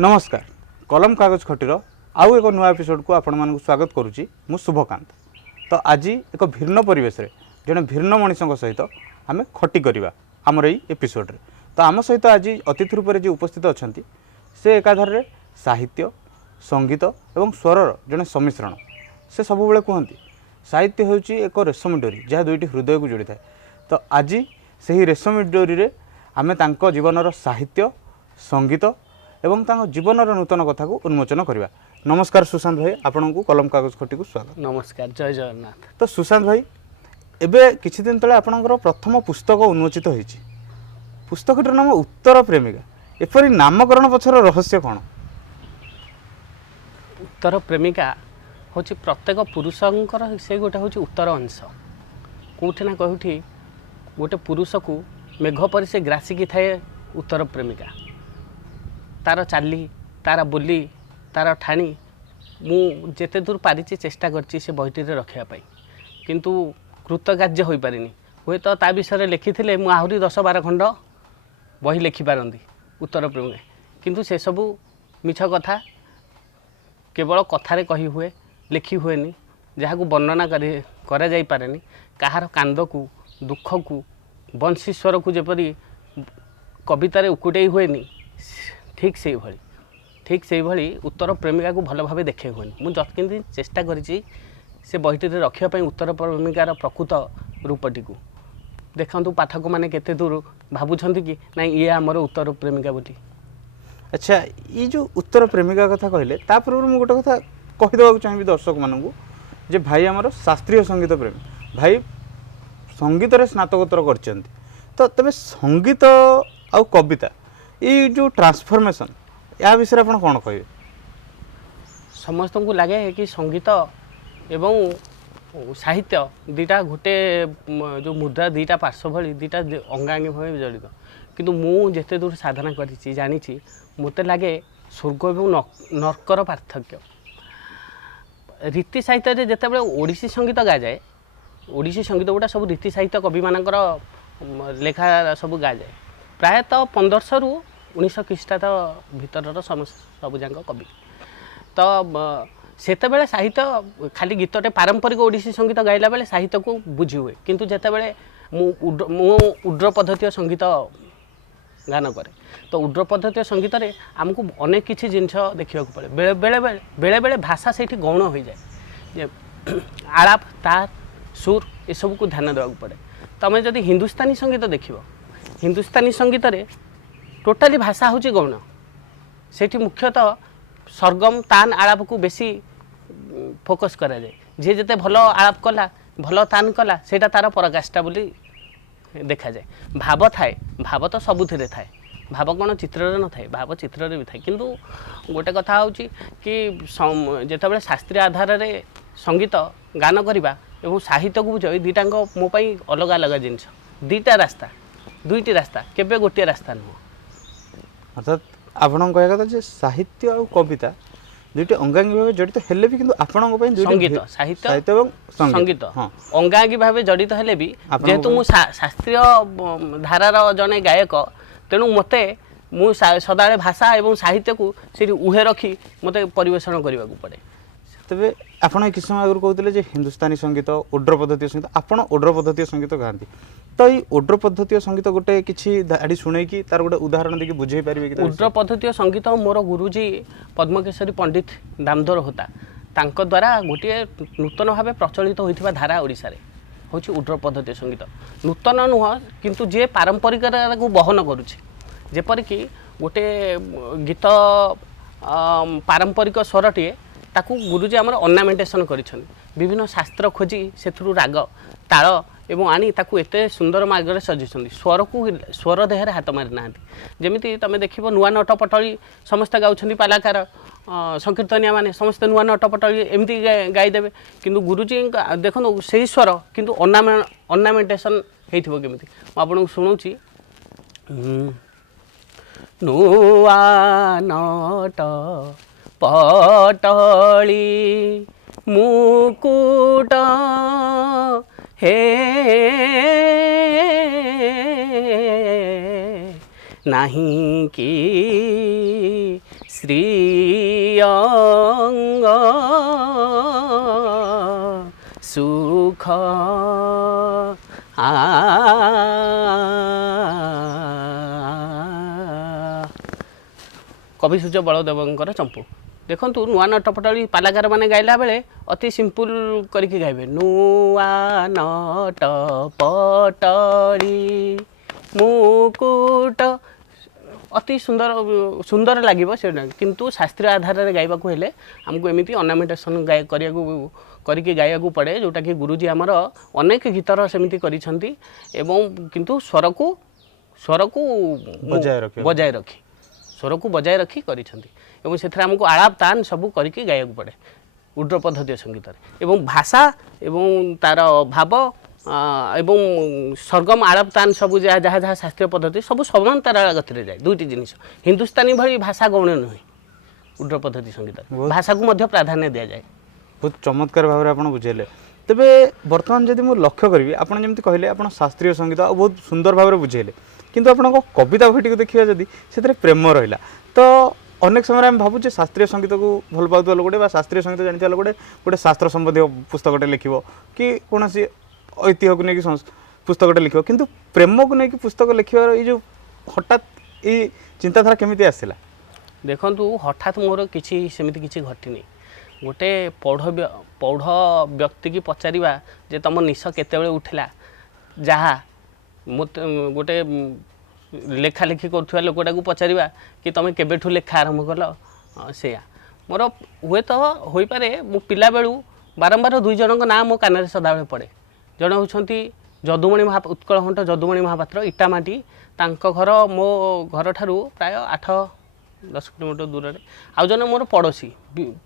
नमस्कार कलम कागज खटीर आउ एक नुआ एपिसोड को आपण मानक स्वागत करुच्ची मु शुभकांत। तो आज एक भिन्न परिवेश रे जड़े भिन्न मनीष सहित आम खटी करवा आमर यही एपिसोड रे। तो आम सहित आज अतिथि रूप से उपस्थित अच्छा से एकाधारे साहित्य संगीत और स्वरर जड़े सम्मिश्रण। से सब बेले कहते साहित्य हूँ एक रेशमी डोरी जहाँ दुईटी हृदय को जोड़ी थाए। तो आज से ही रेशमी डोरी रे आमे तांको जीवनर साहित्य संगीत एवं तांको जीवनर नूतन कथा को उन्मोचन करवा। नमस्कार सुशांत भाई, आपण को कलम कागज खटी को स्वागत। नमस्कार, जय जगन्नाथ। तो सुशांत भाई, एबे किछि दिन तले आपणकर प्रथम पुस्तक उन्मोचित होईछि। पुस्तकटर नाम उत्तर प्रेमिका। एपरि नामकरण पछर रहस्य कौन? उत्तर प्रेमिका हूँ प्रत्येक पुरुषंकर से गोटे हूँ उत्तर अंश। कौटी ना कौटी गोटे पुरुष को मेघ पर से ग्रासिकी थाए उत्तर प्रेमिका। तार चाली तार बोली तार ठाणी मु जेते दूर पारिछि चेष्टा करछि से बहिटी रे रखिया पाई, किंतु कृतकार्य होई पारिनी। हुए तो ता विषय लिखिथिले मु आहुरी 10-12 खंड बही लिखि पारंदी उत्तर प्रेमिका, किंतु से सबू मिछ कथा। केवल कथारे कही हुए, लिखि हुएनी, जहाँ को वर्णना करा जाई पारेनी। कहार कांद को दुख को बंशी स्वर को जेपरी कवितारे उकुटई हुएनी, ठीक से भली उत्तर प्रेमिका को भल भाव देखे हुए। मुझे जतकिंती चेष्टा करी से बहीटी रखापी उत्तर प्रेमिकार प्रकृत रूपटी को देखु पाठक मैंने केते दूर भावुंट कि ना ये आमर उत्तर प्रेमिका बोली। अच्छा, ये जो उत्तर प्रेमिका कथा कहले ता पूर्व मु गोटे कथा कहीदेवा चाहिए दर्शक मानू जे भाई आमर शास्त्रीय संगीत प्रेमी भाई संगीत रे स्नातकोत्तर करछंती। तो तबे संगीत आउ कविता ये जो ट्रांसफॉर्मेशन या विषय आप कौन कहे? समस्त को लगे कि संगीत एवं साहित्य दीटा गोटे जो मुद्रा दीटा पार्श्व भली दीटा अंगांगी भाव जड़ित, किंतु मु जेते दूर साधना करी जानी मते लगे स्वर्ग और नर्कर पार्थक्य। रीति साहित्य जिते बड़े ओडिसी संगीत गा जाए, ओडिसी संगीत गुड़ा सब रीति साहित्य कवि मानकर लेखा सब गा जाए। प्रायतः 1500 रु 1900 ख्रीष्टाब्द भीतर सबुजाक कवि। तो सेतेबेले साहित्य खाली गीतटे पारंपरिक ओडिसी संगीत गाइला बेले साहित्य को बुझी हुए, किंतु जेतेबेले मु उड्र पद्धतीय संगीत गान करे तो उड्र पद्धतीय संगीत रे आमको अनेक किछि जिनिस देखिबा को पड़े। बेले बेले भाषा सेठी गौण हो जाए, आलाप तार सुर ये सब को ध्यान देवा पड़े। तमें जदि हिंदुस्तानी संगीत देखिबो, हिंदुस्तानी संगीत रे टोटाली भाषा हूँ गौण। सेठी मुख्यतः सरगम तान आलाप को बेसी फोकस करा जाए। जे जते भल आलाप कला भल तान कला सेटा तार पराकाष्ठा बोली देखा जाए। भाव थाए, भाव तो सबुथिरे थाए, भाव कौन चित्र न थाए, भाव चित्र भी थाए। किंतु गोटे कथा हूँ कि जेतेबेले शास्त्रीय आधार रे संगीत गान करवा एवं साहित्य को बुझ दुईटाक मो पाई अलग अलग जिनिस। दुईटा रास्ता, दुईटी रास्ता, केबे गोटे रास्ता नुह। अर्थात आपण कह कथा जे साहित्य और कविता दुईटे अंगांगी भाव जड़ित हेले भी किंतु आपण संगीत साहित्य और संगीत अंगांगी भाव जड़ित हेले भी जेहेतु मु शास्त्रीय धारार जने गायक, तेणु मते मु सदाळे भाषा एवं साहित्य को से उहे रखी मते परिवेषण करने को पड़े। तेरे आपड़ किस समय आगे कहते हैं हिंदुस्तानी संगीत ओड्र पद्धतीय संगीत, आपड़ ओड्र पद्धतीय संगीत गाँती। तो ये ओड्र पद्धतीय संगीत गोटे किसी धाड़ी शुणे कि तार गोटे उदाहरण देखिए बुझे पारे कि ओड्र पद्धतीय संगीत मोर गुरुजी पद्मकेशरी पंडित दामोदर होता तांको द्वारा गोटे नूतन भाव प्रचलित होता धारा ओडिशा रे हूँ ओड्र पद्धतीय संगीत। नूतन नुह किंतु जे पारंपरिक को बहन करुचे, जेपरिक गोटे गीत पारंपरिक स्वरटीए ताकू गुरुजी आमर अर्नामेंटेसन करिछन, विभिन्न शास्त्र खोजी सेथुरु राग ताल एवं आनी ताकू एते सुंदर मार्ग रे सजिछन। स्वर को स्वर देहरे हाथ मारि नाहंती। जेमिति तमे देखिबो नुआ नटपटली समस्त गाउछन्ती, पालाकार संकीर्तनिया माने समस्त नुआ नटपटली एमती गाई देबे, किंतु गुरुजी देखो सेही स्वर किंतु अर्नामेंटेसन हेइथिबो केमिति। म आपन सुनौछि नुआ नट पटली मुकुट हे नहीं कि ଶ୍ରୀଅଙ୍ଗ ସୁଖ କବି ସୂର୍ଯ୍ୟ ବଳଦେବଙ୍କର ଚମ୍ପୁ। ଦେଖନ୍ତୁ ନୂଆ ନଟପଟାଳି ପାଲାକାରମାନେ ଗାଇଲା ବେଳେ ଅତି ସିମ୍ପୁଲ୍ କରିକି ଗାଇବେ। ନୂଆ ନଟପଟାଳି ମୁକୁଟ, ଅତି ସୁନ୍ଦର ସୁନ୍ଦର ଲାଗିବ ସେଇଟା। କିନ୍ତୁ ଶାସ୍ତ୍ରୀୟ ଆଧାରରେ ଗାଇବାକୁ ହେଲେ ଆମକୁ ଏମିତି ଅର୍ଣ୍ଣାମେଣ୍ଟେସନ୍ କରିକି ଗାଇବାକୁ ପଡ଼େ, ଯେଉଁଟାକି ଗୁରୁଜୀ ଆମର ଅନେକ ଗୀତର ସେମିତି କରିଛନ୍ତି ଏବଂ କିନ୍ତୁ ସ୍ୱରକୁ ବଜାୟ ରଖି କରିଛନ୍ତି ଏବଂ ସେଥିରେ ଆମକୁ ଆଳାପ ତାନ ସବୁ କରିକି ଗାଇବାକୁ ପଡ଼େ ଉଡ୍ର ପଦ୍ଧତି ସଙ୍ଗୀତରେ। ଏବଂ ଭାଷା ଏବଂ ତା'ର ଭାବ ଏବଂ ସରଗମ ଆଳାପ ତାନ ସବୁ ଯାହା ଶାସ୍ତ୍ରୀୟ ପଦ୍ଧତି ସବୁ ସମାନ ତାର ଗତିରେ ଯାଏ। ଦୁଇଟି ଜିନିଷ ହିନ୍ଦୁସ୍ତାନୀ ଭଳି ଭାଷା ଗୌଣ ନୁହେଁ ଉଡ୍ର ପଦ୍ଧତି ସଙ୍ଗୀତରେ, ଭାଷାକୁ ମଧ୍ୟ ପ୍ରାଧାନ୍ୟ ଦିଆଯାଏ। ବହୁତ ଚମତ୍କାର ଭାବରେ ଆପଣ ବୁଝେଇଲେ। ତେବେ ବର୍ତ୍ତମାନ ଯଦି ମୁଁ ଲକ୍ଷ୍ୟ କରିବି, ଆପଣ ଯେମିତି କହିଲେ ଆପଣ ଶାସ୍ତ୍ରୀୟ ସଙ୍ଗୀତ ଆଉ ବହୁତ ସୁନ୍ଦର ଭାବରେ ବୁଝେଇଲେ, କିନ୍ତୁ ଆପଣଙ୍କ କବିତା ବହିଟିକୁ ଦେଖିବା ଯଦି ସେଥିରେ ପ୍ରେମ ରହିଲା, ତ ଅନେକ ସମୟରେ ଆମେ ଭାବୁଛେ ଶାସ୍ତ୍ରୀୟ ସଙ୍ଗୀତକୁ ଭଲ ପାଉଥିବା ଲୋକଟେ ବା ଶାସ୍ତ୍ରୀୟ ସଙ୍ଗୀତ ଜାଣିଥିବା ଲୋକଟେ ଗୋଟେ ଶାସ୍ତ୍ର ସମ୍ବନ୍ଧୀୟ ପୁସ୍ତକଟେ ଲେଖିବ କି କୌଣସି ଐତିହ୍ୟକୁ ନେଇକି ପୁସ୍ତକଟେ ଲେଖିବ, କିନ୍ତୁ ପ୍ରେମକୁ ନେଇକି ପୁସ୍ତକ ଲେଖିବାର ଏଇ ଯେଉଁ ହଠାତ୍ ଏଇ ଚିନ୍ତାଧାରା କେମିତି ଆସିଲା? ଦେଖନ୍ତୁ ହଠାତ୍ ମୋର ସେମିତି କିଛି ଘଟିନି। ଗୋଟେ ପୌଢ଼ ବ୍ୟକ୍ତିକି ପଚାରିବା ଯେ ତୁମ ନିଶ କେତେବେଳେ ଉଠିଲା, ଯାହା ମୋତେ ଗୋଟେ ଲେଖାଲେଖି କରୁଥିବା ଲୋକଟାକୁ ପଚାରିବା କି ତୁମେ କେବେଠୁ ଲେଖା ଆରମ୍ଭ କଲ, ସେଇଆ ମୋର ହୁଏତ ହୋଇପାରେ। ମୁଁ ପିଲାବେଳୁ ବାରମ୍ବାର ଦୁଇ ଜଣଙ୍କ ନାଁ ମୋ କାନରେ ସଦାବେଳେ ପଡ଼େ। ଜଣେ ହେଉଛନ୍ତି ଉତ୍କଳଘଣ୍ଟ ଯଦୁମଣି ମହାପାତ୍ର, ଇଟାମାଟି। ତାଙ୍କ ଘର ମୋ ଘରଠାରୁ ପ୍ରାୟ 8-10 କିଲୋମିଟର ଦୂରରେ। ଆଉ ଜଣେ ମୋର ପଡ଼ୋଶୀ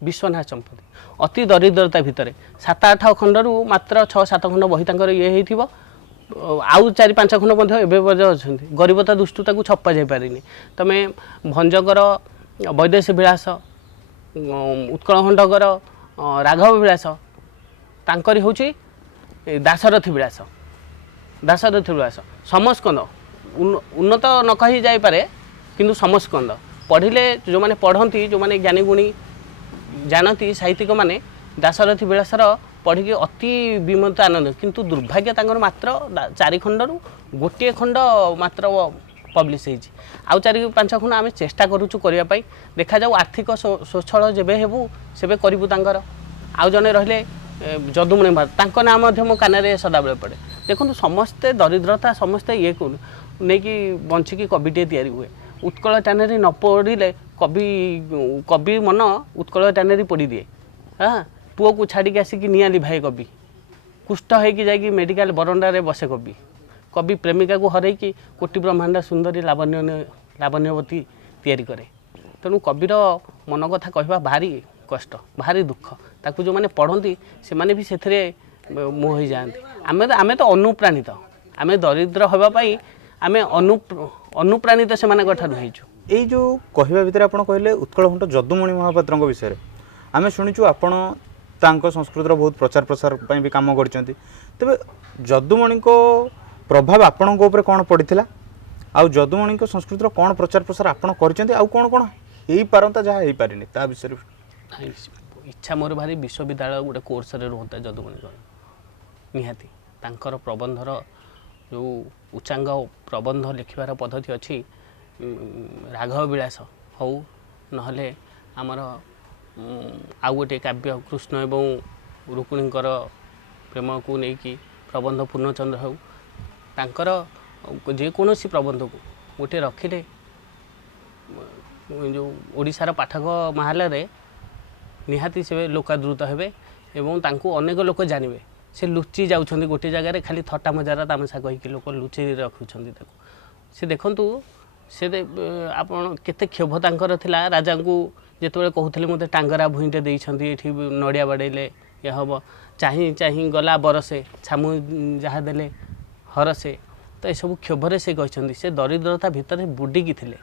ବିଶ୍ୱନାଥ ଚମ୍ପତି, ଅତି ଦରିଦ୍ରତା ଭିତରେ 7-8 ଖଣ୍ଡରୁ ମାତ୍ର 6-7 ଖଣ୍ଡ ବହି ତାଙ୍କର ଇଏ ହେଇଥିବ। ଆଉ 4-5 ଖଣ୍ଡ ମଧ୍ୟ ଏବେ ମଧ୍ୟ ଅଛନ୍ତି। ଗରିବତା ଦୃଷ୍ଟିରୁ ତାକୁ ଛପା ଯାଇପାରିନି। ତୁମେ ଭଞ୍ଜଙ୍କର ବୈଦେଶୀ ବିଳାସ, ଉତ୍କଳଘଣ୍ଟଙ୍କର ରାଘବ ବିଳାସ, ତାଙ୍କରି ହେଉଛି ଦାଶରଥୀ ବିଳାସ। ସମସ୍କନ୍ଦ ଉନ୍ନତ ନ କହି ଯାଇପାରେ, କିନ୍ତୁ ସମସ୍କନ୍ଦ ପଢ଼ିଲେ ଯେଉଁମାନେ ପଢ଼ନ୍ତି, ଯେଉଁମାନେ ଜ୍ଞାନୀ ଗୁଣୀ ଜାଣନ୍ତି ସାହିତ୍ୟିକମାନେ ଦାଶରଥୀ ବିଳାସର ପଢ଼ିକି ଅତି ବିମତ ଆନନ୍ଦ। କିନ୍ତୁ ଦୁର୍ଭାଗ୍ୟ ତାଙ୍କର ମାତ୍ର 4 ଖଣ୍ଡରୁ ଗୋଟିଏ ଖଣ୍ଡ ମାତ୍ର ପବ୍ଲିଶ ହେଇଛି। ଆଉ 4-5 ଖଣ୍ଡ ଆମେ ଚେଷ୍ଟା କରୁଛୁ କରିବା ପାଇଁ। ଦେଖାଯାଉ ଆର୍ଥିକ ସ୍ୱଚ୍ଛଳ ଯେବେ ହେବୁ ସେବେ କରିବୁ ତାଙ୍କର। ଆଉ ଜଣେ ରହିଲେ ଯଦୁମଣି ମହାପାତ୍ର, ତାଙ୍କ ନାଁ ମଧ୍ୟ ମୋ କାନରେ ସଦାବେଳେ ପଡ଼େ। ଦେଖନ୍ତୁ ସମସ୍ତେ ଦରିଦ୍ରତା ସମସ୍ତେ ଇଏକୁ ନେଇକି ବଞ୍ଚିକି କବିଟିଏ ତିଆରି ହୁଏ। ଉତ୍କଳ ଟାନେରୀ ନ ପଡ଼ିଲେ କବି ମନ ଉତ୍କଳ ଟାନେରୀ ପୋଡ଼ିଦିଏ। ପୁଅକୁ ଛାଡ଼ିକି ଆସିକି ନିଆଁ ଲିଭାଏ କବି, କୁଷ୍ଠ ହେଇକି ଯାଇକି ମେଡ଼ିକାଲ ବରଣ୍ଡାରେ ବସେ କବି ପ୍ରେମିକାକୁ ହରେଇକି କୋଟି ବ୍ରହ୍ମାଣ୍ଡ ସୁନ୍ଦରୀ ଲାବଣ୍ୟବତୀ ତିଆରି କରେ। ତେଣୁ କବିର ମନ କଥା କହିବା ଭାରି କଷ୍ଟ, ଭାରି ଦୁଃଖ। ତାକୁ ଯେଉଁମାନେ ପଢ଼ନ୍ତି ସେମାନେ ବି ସେଥିରେ ମୋହ ହେଇଯାଆନ୍ତି। ଆମେ ତ ଅନୁପ୍ରାଣିତ, ଆମେ ଦରିଦ୍ର ହେବା ପାଇଁ ଆମେ ଅନୁପ୍ରାଣିତ ସେମାନଙ୍କ ଠାରୁ ହେଇଛୁ। ଏଇ ଯେଉଁ କହିବା ଭିତରେ ଆପଣ କହିଲେ ଉତ୍କଳଘଣ୍ଟ ଯଦୁମଣି ମହାପାତ୍ରଙ୍କ ବିଷୟରେ, ଆମେ ଶୁଣିଛୁ ଆପଣ ତାଙ୍କ ସଂସ୍କୃତିର ବହୁତ ପ୍ରଚାର ପ୍ରସାର ପାଇଁ ବି କାମ କରିଛନ୍ତି। ତେବେ ଯଦୁମଣିଙ୍କ ପ୍ରଭାବ ଆପଣଙ୍କ ଉପରେ କ'ଣ ପଡ଼ିଥିଲା, ଆଉ ଯଦୁମଣିଙ୍କ ସଂସ୍କୃତିର କ'ଣ ପ୍ରଚାର ପ୍ରସାର ଆପଣ କରିଛନ୍ତି, ଆଉ କ'ଣ ହେଇପାରନ୍ତା ଯାହା ହେଇପାରିନି ତା ବିଷୟରେ? ଇଚ୍ଛା ମୋର ଭାରି ବିଶ୍ୱବିଦ୍ୟାଳୟ ଗୋଟେ କୋର୍ସରେ ରୁହନ୍ତା ଯଦୁମଣିଙ୍କର, ନିହାତି। ତାଙ୍କର ପ୍ରବନ୍ଧର ଯେଉଁ ଉଚ୍ଚାଙ୍ଗ ପ୍ରବନ୍ଧ ଲେଖିବାର ପଦ୍ଧତି ଅଛି, ରାଘବ ବିଳାସ ହଉ ନହେଲେ ଆମର ଆଉ ଗୋଟିଏ କାବ୍ୟ କୃଷ୍ଣ ଏବଂ ରୁକ୍ମିଣୀଙ୍କର ପ୍ରେମକୁ ନେଇକି ପ୍ରବନ୍ଧ ପୂର୍ଣ୍ଣଚନ୍ଦ୍ର ହେଉ, ତାଙ୍କର ଯେକୌଣସି ପ୍ରବନ୍ଧକୁ ଗୋଟିଏ ରଖିଲେ ଯେଉଁ ଓଡ଼ିଶାର ପାଠକ ମାହାଲରେ ନିହାତି ସେ ଲୋକାଦୃତ ହେବେ ଏବଂ ତାଙ୍କୁ ଅନେକ ଲୋକ ଜାଣିବେ। ସେ ଲୁଚି ଯାଉଛନ୍ତି ଗୋଟିଏ ଜାଗାରେ, ଖାଲି ଥଟ୍ଟା ମଜାର ତାମସା କହିକି ଲୋକ ଲୁଚେଇ ରଖୁଛନ୍ତି ତାକୁ। ସେ ଦେଖନ୍ତୁ ଆପଣ କେତେ କ୍ଷୋଭ ତାଙ୍କର ଥିଲା ରାଜାଙ୍କୁ ଯେତେବେଳେ କହୁଥିଲେ ମୋତେ ଟାଙ୍ଗରା ଭୂଇଁଟେ ଦେଇଛନ୍ତି, ଏଠି ନଡ଼ିଆ ବାଡ଼େଇଲେ ଇଏ ହେବ, ଚାହିଁ ଗଲା ବରସେ ଛାମୁ ଯାହା ଦେଲେ ହରସେ। ତ ଏସବୁ କ୍ଷୋଭରେ ସେ କହିଛନ୍ତି। ସେ ଦରିଦ୍ରତା ଭିତରେ ବୁଡ଼ିକି ଥିଲେ।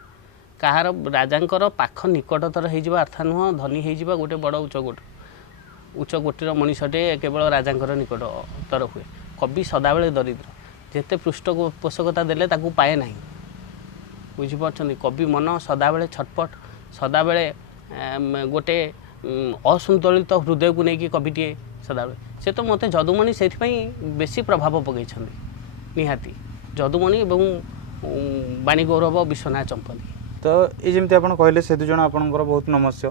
କାହାର ରାଜାଙ୍କର ପାଖ ନିକଟତର ହେଇଯିବା ଅର୍ଥ ନୁହଁ ଧନୀ ହେଇଯିବା ଗୋଟେ ବଡ଼ ଉଚ୍ଚ କୋଟିର ମଣିଷଟେ କେବଳ ରାଜାଙ୍କର ନିକଟତର ହୁଏ। କବି ସଦାବେଳେ ଦରିଦ୍ର, ଯେତେ ପୃଷ୍ଠପୋଷକତା ଦେଲେ ତାକୁ ପାଏ ନାହିଁ। ବୁଝିପାରୁଛନ୍ତି? କବି ମନ ସଦାବେଳେ ଛଟପଟ ସଦାବେଳେ ଗୋଟେ ଅସନ୍ତୁଳିତ ହୃଦୟକୁ ନେଇକି କବିଟିଏ ସଦାବେଳେ ସେ ତ ମୋତେ ଯଦୁମଣି ସେଇଥିପାଇଁ ବେଶୀ ପ୍ରଭାବ ପକାଇଛନ୍ତି ନିହାତି ଯଦୁମଣି ଏବଂ ବାଣୀ ଗୌରବ ବିଶ୍ୱନାଥ ଚମ୍ପତି। ତ ଏ ଯେମିତି ଆପଣ କହିଲେ ସେ ଦୁଇଜଣ ଆପଣଙ୍କର ବହୁତ ନମସ୍ୟ।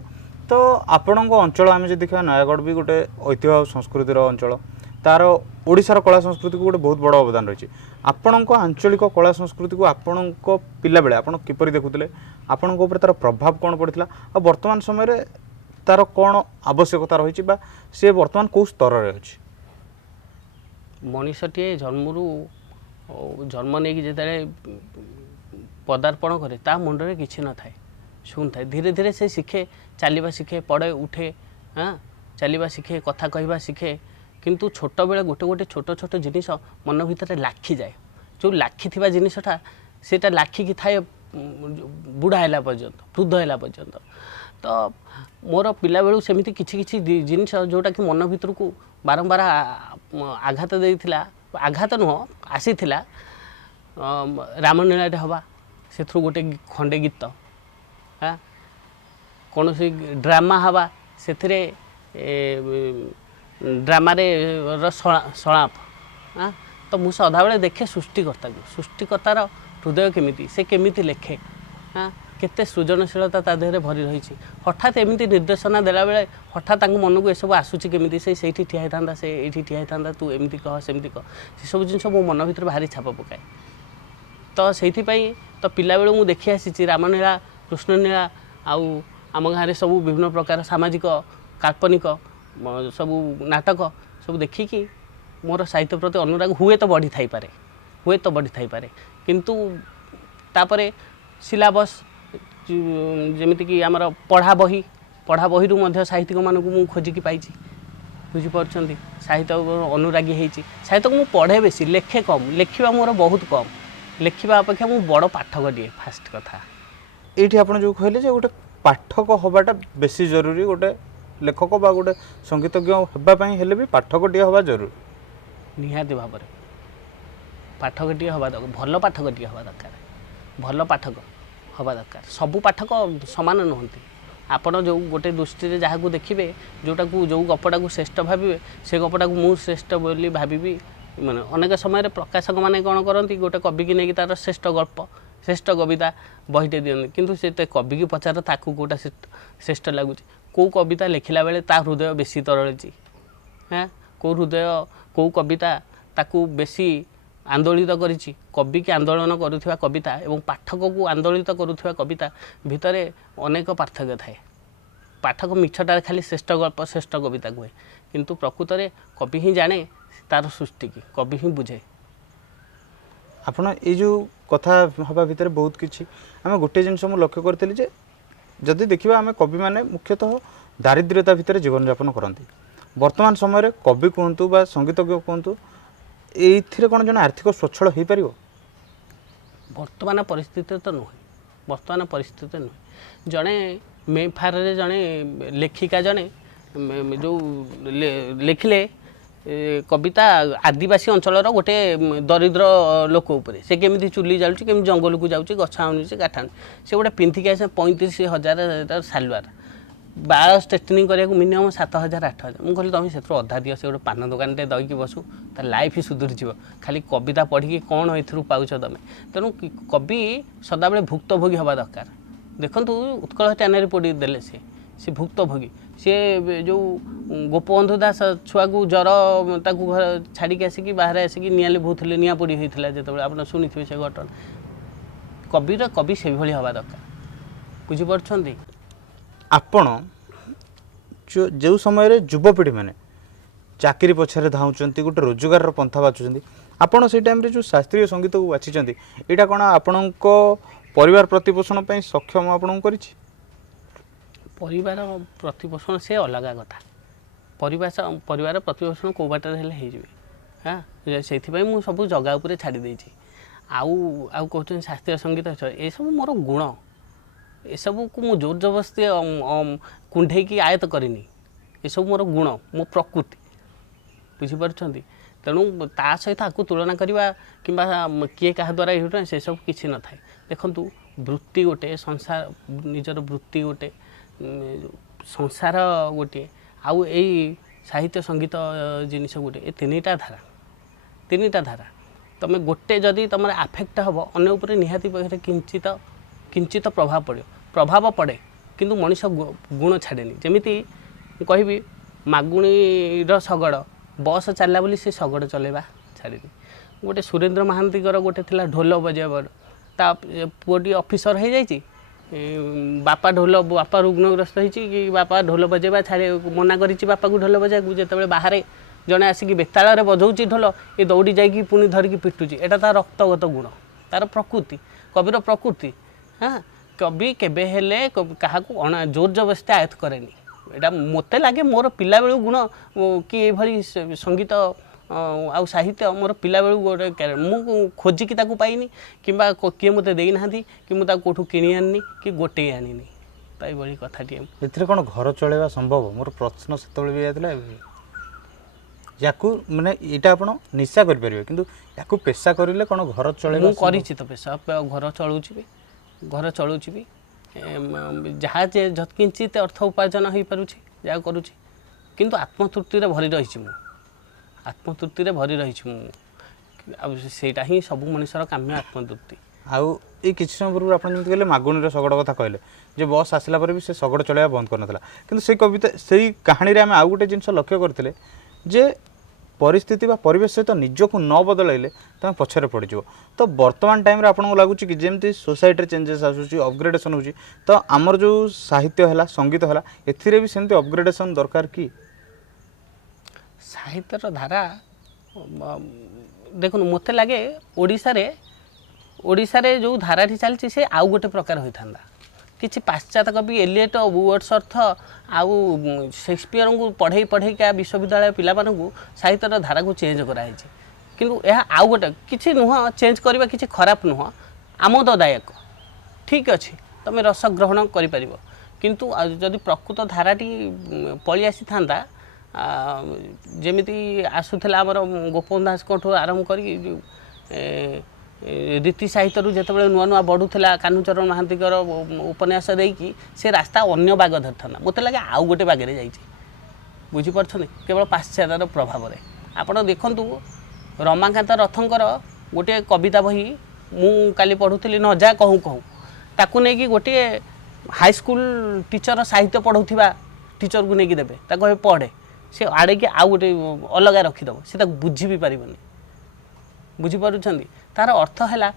ତ ଆପଣଙ୍କ ଅଞ୍ଚଳ ଆମେ ଯଦି ଦେଖିବା ନୟାଗଡ଼ ବି ଗୋଟେ ଐତିହ୍ୟ ଆଉ ସଂସ୍କୃତିର ଅଞ୍ଚଳ, ତାର ଓଡ଼ିଶାର କଳା ସଂସ୍କୃତିକୁ ଗୋଟେ ବହୁତ ବଡ଼ ଅବଦାନ ରହିଛି। ଆପଣଙ୍କ ଆଞ୍ଚଳିକ କଳା ସଂସ୍କୃତିକୁ ଆପଣଙ୍କ ପିଲାବେଳେ ଆପଣ କିପରି ଦେଖୁଥିଲେ, ଆପଣଙ୍କ ଉପରେ ତାର ପ୍ରଭାବ କ'ଣ ପଡ଼ିଥିଲା, ଆଉ ବର୍ତ୍ତମାନ ସମୟରେ ତାର କ'ଣ ଆବଶ୍ୟକତା ରହିଛି ବା ସେ ବର୍ତ୍ତମାନ କେଉଁ ସ୍ତରରେ ଅଛି? ମଣିଷଟିଏ ଜନ୍ମ ନେଇକି ଯେତେବେଳେ ପଦାର୍ପଣ କରେ ତା ମୁଣ୍ଡରେ କିଛି ନଥାଏ, ଶୁଣିଥାଏ। ଧୀରେ ଧୀରେ ସେ ଶିଖେ, ଚାଲିବା ଶିଖେ, ପଡ଼େ ଉଠେ, ଚାଲିବା ଶିଖେ, କଥା କହିବା ଶିଖେ। କିନ୍ତୁ ଛୋଟବେଳେ ଗୋଟେ ଗୋଟେ ଛୋଟ ଛୋଟ ଜିନିଷ ମନ ଭିତରେ ଲାଖିଯାଏ। ଯେଉଁ ଲାଖିଥିବା ଜିନିଷଟା ସେଇଟା ଲାଖିକି ଥାଏ ବୁଢ଼ା ହେଲା ପର୍ଯ୍ୟନ୍ତ, ବୃଦ୍ଧ ହେଲା ପର୍ଯ୍ୟନ୍ତ। ତ ମୋର ପିଲାବେଳୁ ସେମିତି କିଛି କିଛି ଜିନିଷ ଯେଉଁଟାକି ମନ ଭିତରକୁ ବାରମ୍ବାର ଆଘାତ ଦେଇଥିଲା, ଆଘାତ ନୁହଁ ଆସିଥିଲା। ରାମନୀଳାଟେ ହେବା, ସେଥିରୁ ଗୋଟେ ଖଣ୍ଡେ ଗୀତ, କୌଣସି ଡ୍ରାମା ହେବା, ସେଥିରେ ଡ୍ରାମାରେ ସଂଳାପ। ତ ମୁଁ ସଦାବେଳେ ଦେଖେ ସୃଷ୍ଟିକର୍ତ୍ତାର ହୃଦୟ କେମିତି, ସେ କେମିତି ଲେଖେ, କେତେ ସୃଜନଶୀଳତା ତା ଦେହରେ ଭରି ରହିଛି। ହଠାତ୍ ଏମିତି ନିର୍ଦ୍ଦେଶନା ଦେଲାବେଳେ ହଠାତ୍ ତାଙ୍କ ମନକୁ ଏସବୁ ଆସୁଛି କେମିତି, ସେ ସେଇଠି ଠିଆ ହେଇଥାନ୍ତା, ସେ ଏଇଠି ଠିଆ ହେଇଥାନ୍ତା, ତୁ ଏମିତି କହ ସେମିତି କହ। ସେସବୁ ଜିନିଷ ମୋ ମନ ଭିତରେ ଭାରି ଛାପ ପକାଏ। ତ ସେଇଥିପାଇଁ ତ ପିଲାବେଳୁ ମୁଁ ଦେଖି ଆସିଛି ରାମନୀଳା, କୃଷ୍ଣନୀଳା, ଆଉ ଆମ ଗାଁରେ ସବୁ ବିଭିନ୍ନ ପ୍ରକାର ସାମାଜିକ କାଳ୍ପନିକ ସବୁ ନାଟକ ସବୁ ଦେଖିକି ମୋର ସାହିତ୍ୟ ପ୍ରତି ଅନୁରାଗ ହୁଏତ ବଢ଼ିଥାଇପାରେ। କିନ୍ତୁ ତାପରେ ସିଲାବସ୍ ଯେମିତିକି ଆମର ପଢ଼ା ବହିରୁ ମଧ୍ୟ ସାହିତ୍ୟିକମାନଙ୍କୁ ମୁଁ ଖୋଜିକି ପାଇଛି, ବୁଝିପାରୁଛନ୍ତି। ସାହିତ୍ୟ ଅନୁରାଗୀ ହେଇଛି। ସାହିତ୍ୟକୁ ମୁଁ ପଢ଼େ ବେଶୀ, ଲେଖେ କମ୍, ଲେଖିବା ମୋର ବହୁତ କମ୍। ଲେଖିବା ଅପେକ୍ଷା ମୁଁ ବଡ଼ ପାଠକଟିଏ। ଫାଷ୍ଟ କଥା ଏଇଠି ଆପଣ ଯେଉଁ କହିଲେ ଯେ ଗୋଟେ ପାଠକ ହେବାଟା ବେଶୀ ଜରୁରୀ, ଗୋଟେ ଲେଖକ ବା ଗୋଟେ ସଙ୍ଗୀତଜ୍ଞ ହେବା ପାଇଁ ହେଲେ ବି ପାଠକଟିଏ ହେବା ଜରୁରୀ। ନିହାତି ଭାବରେ ପାଠକଟିଏ ହେବା ଦରକାର, ଭଲ ପାଠକଟିଏ ହେବା ଦରକାର, ଭଲ ପାଠକ ହେବା ଦରକାର। ସବୁ ପାଠକ ସମାନ ନୁହନ୍ତି। ଆପଣ ଯେଉଁ ଗୋଟେ ଦୃଷ୍ଟିରେ ଯାହାକୁ ଦେଖିବେ, ଯେଉଁ ଗପଟାକୁ ଶ୍ରେଷ୍ଠ ଭାବିବେ, ସେ ଗପଟାକୁ ମୁଁ ଶ୍ରେଷ୍ଠ ବୋଲି ଭାବିବି। ମାନେ ଅନେକ ସମୟରେ ପ୍ରକାଶକମାନେ କ'ଣ କରନ୍ତି, ଗୋଟେ କବିକି ନେଇକି ତା'ର ଶ୍ରେଷ୍ଠ ଗଳ୍ପ, ଶ୍ରେଷ୍ଠ କବିତା ବହିଟେ ଦିଅନ୍ତି। କିନ୍ତୁ ସେ କବିକି ପଚାର ତାକୁ କେଉଁଟା ଶ୍ରେଷ୍ଠ ଲାଗୁଛି। କେଉଁ କବିତା ଲେଖିଲା ବେଳେ ତା ହୃଦୟ ବେଶୀ ତରଳିଛି, କେଉଁ କବିତା ତାକୁ ବେଶୀ ଆନ୍ଦୋଳିତ କରିଛି। କବିକି ଆନ୍ଦୋଳନ କରୁଥିବା କବିତା ଏବଂ ପାଠକକୁ ଆନ୍ଦୋଳିତ କରୁଥିବା କବିତା ଭିତରେ ଅନେକ ପାର୍ଥକ୍ୟ ଥାଏ। ପାଠକ ମିଛଟାରେ ଖାଲି ଶ୍ରେଷ୍ଠ ଗଳ୍ପ, ଶ୍ରେଷ୍ଠ କବିତା କୁହେ, କିନ୍ତୁ ପ୍ରକୃତରେ କବି ହିଁ ଜାଣେ ତା'ର ସୃଷ୍ଟିକି, କବି ହିଁ ବୁଝେ। ଆପଣ ଏଇ ଯେଉଁ କଥା ହେବା ଭିତରେ ବହୁତ କିଛି ଆମେ ଗୋଟିଏ ଜିନିଷ ମୁଁ ଲକ୍ଷ୍ୟ କରିଥିଲି ଯେ ଯଦି ଦେଖିବା ଆମେ କବିମାନେ ମୁଖ୍ୟତଃ ଦାରିଦ୍ର୍ୟତା ଭିତରେ ଜୀବନଯାପନ କରନ୍ତି। ବର୍ତ୍ତମାନ ସମୟରେ କବି କୁହନ୍ତୁ ବା ସଙ୍ଗୀତଜ୍ଞ କୁହନ୍ତୁ, ଏଇଥିରେ କ'ଣ ଜଣେ ଆର୍ଥିକ ସ୍ୱଚ୍ଛଳ ହୋଇପାରିବ? ବର୍ତ୍ତମାନ ପରିସ୍ଥିତିରେ ତ ନୁହେଁ। ଜଣେ ମେଫାରରେ ଜଣେ ଲେଖିକା ଯେଉଁ ଲେଖିଲେ କବିତା ଆଦିବାସୀ ଅଞ୍ଚଳର ଗୋଟେ ଦରିଦ୍ର ଲୋକ ଉପରେ, ସେ କେମିତି ଚୁଲି ଜାଳୁଛି, କେମିତି ଜଙ୍ଗଲକୁ ଯାଉଛି, ଗଛ ଆଣୁଛି, କାଠ ଆଣୁଛି। ସେ ଗୋଟେ ପିନ୍ଧିକି ଆସେ 35,000 ସାଲୱାର, ବାଳ ଷ୍ଟ୍ରେଟନିଂ କରିବାକୁ ମିନିମମ୍ 7,000 8,000। ମୁଁ କହିଲି ତୁମେ ସେଥିରୁ ଅଧା ଦିଅ, ସେ ଗୋଟେ ପାନ ଦୋକାନଟେ ଦଇକି ବସୁ, ତା ଲାଇଫ୍ ସୁଧୁରିଯିବ। ଖାଲି କବିତା ପଢ଼ିକି କ'ଣ ଏଥିରୁ ପାଉଛ ତମେ? ତେଣୁ କବି ସଦାବେଳେ ଭୁକ୍ତଭୋଗୀ ହେବା ଦରକାର। ଦେଖନ୍ତୁ ଉତ୍କଳ ଚ୍ୟାନେଲ ପଡ଼ି ଦେଲେ ସେ ଭୁକ୍ତଭୋଗୀ। ସେ ଯେଉଁ ଗୋପବନ୍ଧୁ ଦାସ ଛୁଆକୁ ଜ୍ୱର, ତାକୁ ଛାଡ଼ିକି ଆସିକି ବାହାରେ ଆସିକି ନିଆଁ ଲିଭଉଥିଲେ, ନିଆଁ ପୋଡ଼ି ହୋଇଥିଲା ଯେତେବେଳେ, ଆପଣ ଶୁଣିଥିବେ ସେ ଘଟଣା। କବି ସେଭଳି ହେବା ଦରକାର, ବୁଝିପାରୁଛନ୍ତି। ଆପଣ ଯେଉଁ ସମୟରେ ଯୁବପିଢ଼ିମାନେ ଚାକିରି ପଛରେ ଧାଉଁଛନ୍ତି, ଗୋଟେ ରୋଜଗାରର ପନ୍ଥା ବାଛୁଛନ୍ତି, ଆପଣ ସେଇ ଟାଇମ୍ରେ ଯେଉଁ ଶାସ୍ତ୍ରୀୟ ସଙ୍ଗୀତକୁ ବାଛିଛନ୍ତି, ଏଇଟା କ'ଣ ଆପଣଙ୍କ ପରିବାର ପ୍ରତିପୋଷଣ ପାଇଁ ସକ୍ଷମ ଆପଣଙ୍କୁ କରିଛି? ପରିବାର ପ୍ରତିପୋଷଣ ସେ ଅଲଗା କଥା। ପରିବାର ପ୍ରତିପୋଷଣ କେଉଁ ବାଟରେ ହେଲେ ହେଇଯିବେ। ସେଇଥିପାଇଁ ମୁଁ ସବୁ ଜଗା ଉପରେ ଛାଡ଼ି ଦେଇଛି। ଆଉ କହୁଛନ୍ତି ଶାସ୍ତ୍ରୀୟ ସଙ୍ଗୀତ, ଏସବୁ ମୋର ଗୁଣ। ଏସବୁକୁ ମୁଁ ଜୋର ଜବରଦସ୍ତି କୁଣ୍ଢେଇକି ଆୟତ କରିନି। ଏସବୁ ମୋର ଗୁଣ, ମୋ ପ୍ରକୃତି, ବୁଝିପାରୁଛନ୍ତି। ତେଣୁ ତା ସହିତ ଆକୁ ତୁଳନା କରିବା କିମ୍ବା କିଏ କାହା ଦ୍ୱାରା ହେଉଥାଏ, ସେସବୁ କିଛି ନଥାଏ। ଦେଖନ୍ତୁ ବୃତ୍ତି ଗୋଟେ ସଂସାର ନିଜର ବୃତ୍ତି ଗୋଟେ ସଂସାର ଗୋଟିଏ ଆଉ ଏଇ ସାହିତ୍ୟ ସଙ୍ଗୀତ ଜିନିଷ ଗୋଟେ ଏ ତିନିଟା ଧାରା ତୁମେ ଗୋଟେ ଯଦି ତୁମର ଆଫେକ୍ଟ ହେବ ଅନ୍ୟ ଉପରେ ନିହାତି ପାଖରେ କିଞ୍ଚିତ ପ୍ରଭାବ ପଡ଼େ କିନ୍ତୁ ମଣିଷ ଗୁଣ ଛାଡ଼େନି। ଯେମିତି କହିବି ମାଗୁଣୀର ଶଗଡ଼ ବସ୍ ଚାଲିଲା ବୋଲି ସେ ଶଗଡ଼ ଚଲେଇବା ଛାଡ଼ିନି। ଗୋଟେ ସୁରେନ୍ଦ୍ର ମହାନ୍ତିଙ୍କର ଗୋଟେ ଥିଲା ଢୋଲ ବଜାଇବା, ତା ପୁଅଟି ଅଫିସର ହେଇଯାଇଛି, ବାପା ରୁଗ୍ନଗ୍ରସ୍ତ ହେଇଛି କି ବାପା ଢୋଲ ବଜାଇବା ମନା କରିଛି ବାପାକୁ ଢୋଲ ବଜାଇବାକୁ। ଯେତେବେଳେ ବାହାରେ ଜଣେ ଆସିକି ବେତାଳରେ ବଜାଉଛି ଢୋଲ, ଏ ଦୌଡ଼ି ଯାଇକି ପୁଣି ଧରିକି ପିଟୁଛି। ଏଇଟା ତାର ରକ୍ତଗତ ଗୁଣ, ତାର ପ୍ରକୃତି, କବିର ପ୍ରକୃତି। କବି କେବେ ହେଲେ କାହାକୁ ଜୋର ଜବରଦସ୍ତି ଆୟତ୍ତ କରେନି। ଏଇଟା ମୋତେ ଲାଗେ ମୋର ପିଲାବେଳୁ ଗୁଣ କି ଏଇଭଳି ସଙ୍ଗୀତ ଆଉ ସାହିତ୍ୟ ମୋର ପିଲାବେଳୁ ଗୋଟେ ମୁଁ ଖୋଜିକି ତାକୁ ପାଇନି କିମ୍ବା କିଏ ମୋତେ ଦେଇନାହାନ୍ତି କି ମୁଁ ତାକୁ କେଉଁଠୁ କିଣି ଆଣିନି କି ଗୋଟେଇ ଆଣିନି। ତ ଏଇଭଳି କଥାଟିଏ। ଏଥିରେ କ'ଣ ଘର ଚଳେଇବା ସମ୍ଭବ? ମୋର ପ୍ରଶ୍ନ ସେତେବେଳେ ବି ଯାଇଥିଲା। ୟାକୁ ମାନେ ଏଇଟା ଆପଣ ନିଶା କରିପାରିବେ କିନ୍ତୁ ୟାକୁ ପେଶା କରିଲେ କ'ଣ ଘର ଚଳେଇବା? ମୁଁ କରିଛି ତ ପେଶା, ଘର ଚଳୁଛି ବି ଯାହା ଯେ ଯତ୍କିଞ୍ଚିତ ଅର୍ଥ ଉପାର୍ଜନ ହୋଇପାରୁଛି ଯାହା କରୁଛି, କିନ୍ତୁ ଆତ୍ମତୃପ୍ତିରେ ଭରି ରହିଛି ମୁଁ ଆଉ ସେଇଟା ହିଁ ସବୁ ମଣିଷର କାମ୍ୟ, ଆତ୍ମତୃପ୍ତି। ଆଉ ଏଇ କିଛି ସମୟ ପୂର୍ବରୁ ଆପଣ ଯେମିତି କହିଲେ ମାଗୁଣୀର ଶଗଡ଼ କଥା କହିଲେ ଯେ ବସ୍ ଆସିଲା ପରେ ବି ସେ ଶଗଡ଼ ଚଳାଇବା ବନ୍ଦ କରିନଥିଲା, କିନ୍ତୁ ସେଇ କାହାଣୀରେ ଆମେ ଆଉ ଗୋଟେ ଜିନିଷ ଲକ୍ଷ୍ୟ କରିଥିଲେ ଯେ ପରିସ୍ଥିତି ବା ପରିବେଶ ସହିତ ନିଜକୁ ନ ବଦଳାଇଲେ ତୁମେ ପଛରେ ପଡ଼ିଯିବ। ତ ବର୍ତ୍ତମାନ ଟାଇମ୍ରେ ଆପଣଙ୍କୁ ଲାଗୁଛି କି ଯେମିତି ସୋସାଇଟିରେ ଚେଞ୍ଜେସ୍ ଆସୁଛି, ଅପଗ୍ରେଡେସନ୍ ହେଉଛି, ତ ଆମର ଯେଉଁ ସାହିତ୍ୟ ହେଲା, ସଙ୍ଗୀତ ହେଲା, ଏଥିରେ ବି ସେମିତି ଅପଗ୍ରେଡେସନ୍ ଦରକାର କି? ସାହିତ୍ୟର ଧାରା ଦେଖନ୍ତୁ ମୋତେ ଲାଗେ ଓଡ଼ିଶାରେ ଯେଉଁ ଧାରାଟି ଚାଲିଛି ସେ ଆଉ ଗୋଟେ ପ୍ରକାର ହୋଇଥାନ୍ତା। କିଛି ପାଶ୍ଚାତ୍ୟ କବି ଏଲିୟଟ୍, ୱର୍ଡସୱର୍ଥ ଆଉ ସେକ୍ସପିୟରଙ୍କୁ ପଢ଼େଇକା ବିଶ୍ୱବିଦ୍ୟାଳୟ ପିଲାମାନଙ୍କୁ ସାହିତ୍ୟର ଧାରାକୁ ଚେଞ୍ଜ କରାହେଇଛି। କିନ୍ତୁ ଏହା ଆଉ ଗୋଟେ କିଛି ନୁହଁ, ଚେଞ୍ଜ କରିବା କିଛି ଖରାପ ନୁହଁ, ଆମୋଦଦାୟକ। ଠିକ୍ ଅଛି, ତୁମେ ରସ ଗ୍ରହଣ କରିପାରିବ, କିନ୍ତୁ ଯଦି ପ୍ରକୃତ ଧାରାଟି ପଳେଇ ଆସିଥାନ୍ତା ଯେମିତି ଆସୁଥିଲା ଆମର ଗୋପବନ୍ଧୁ ଦାସଙ୍କଠୁ ଆରମ୍ଭ କରିକି ରୀତି ସାହିତ୍ୟରୁ ଯେତେବେଳେ ନୂଆ ବଢ଼ୁଥିଲା କାହ୍ନୁଚରଣ ମହାନ୍ତିଙ୍କର ଉପନ୍ୟାସ ଦେଇକି ସେ ରାସ୍ତା ଅନ୍ୟ ବାଗ ଧରିଥାନ୍ତା। ମୋତେ ଲାଗେ ଆଉ ଗୋଟେ ବାଗରେ ଯାଇଛି, ବୁଝିପାରୁଛନ୍ତି, କେବଳ ପାଶ୍ଚାତ୍ୟର ପ୍ରଭାବରେ। ଆପଣ ଦେଖନ୍ତୁ ରମାକାନ୍ତ ରଥଙ୍କର ଗୋଟିଏ କବିତା ବହି ମୁଁ କାଲି ପଢ଼ୁଥିଲି, ନ ଯା କହୁଁ କହୁଁ, ତାକୁ ନେଇକି ଗୋଟିଏ ହାଇସ୍କୁଲ ଟିଚର ସାହିତ୍ୟ ପଢ଼ଉଥିବା ଟିଚରକୁ ନେଇକି ଦେବେ, ତାକୁ ଏବେ ପଢ଼େ, ସେ ଆଡ଼େଇକି ଆଉ ଗୋଟେ ଅଲଗା ରଖିଦେବ, ସେ ତାକୁ ବୁଝି ବି ପାରିବନି। ବୁଝିପାରୁଛନ୍ତି, ତାର ଅର୍ଥ ହେଲା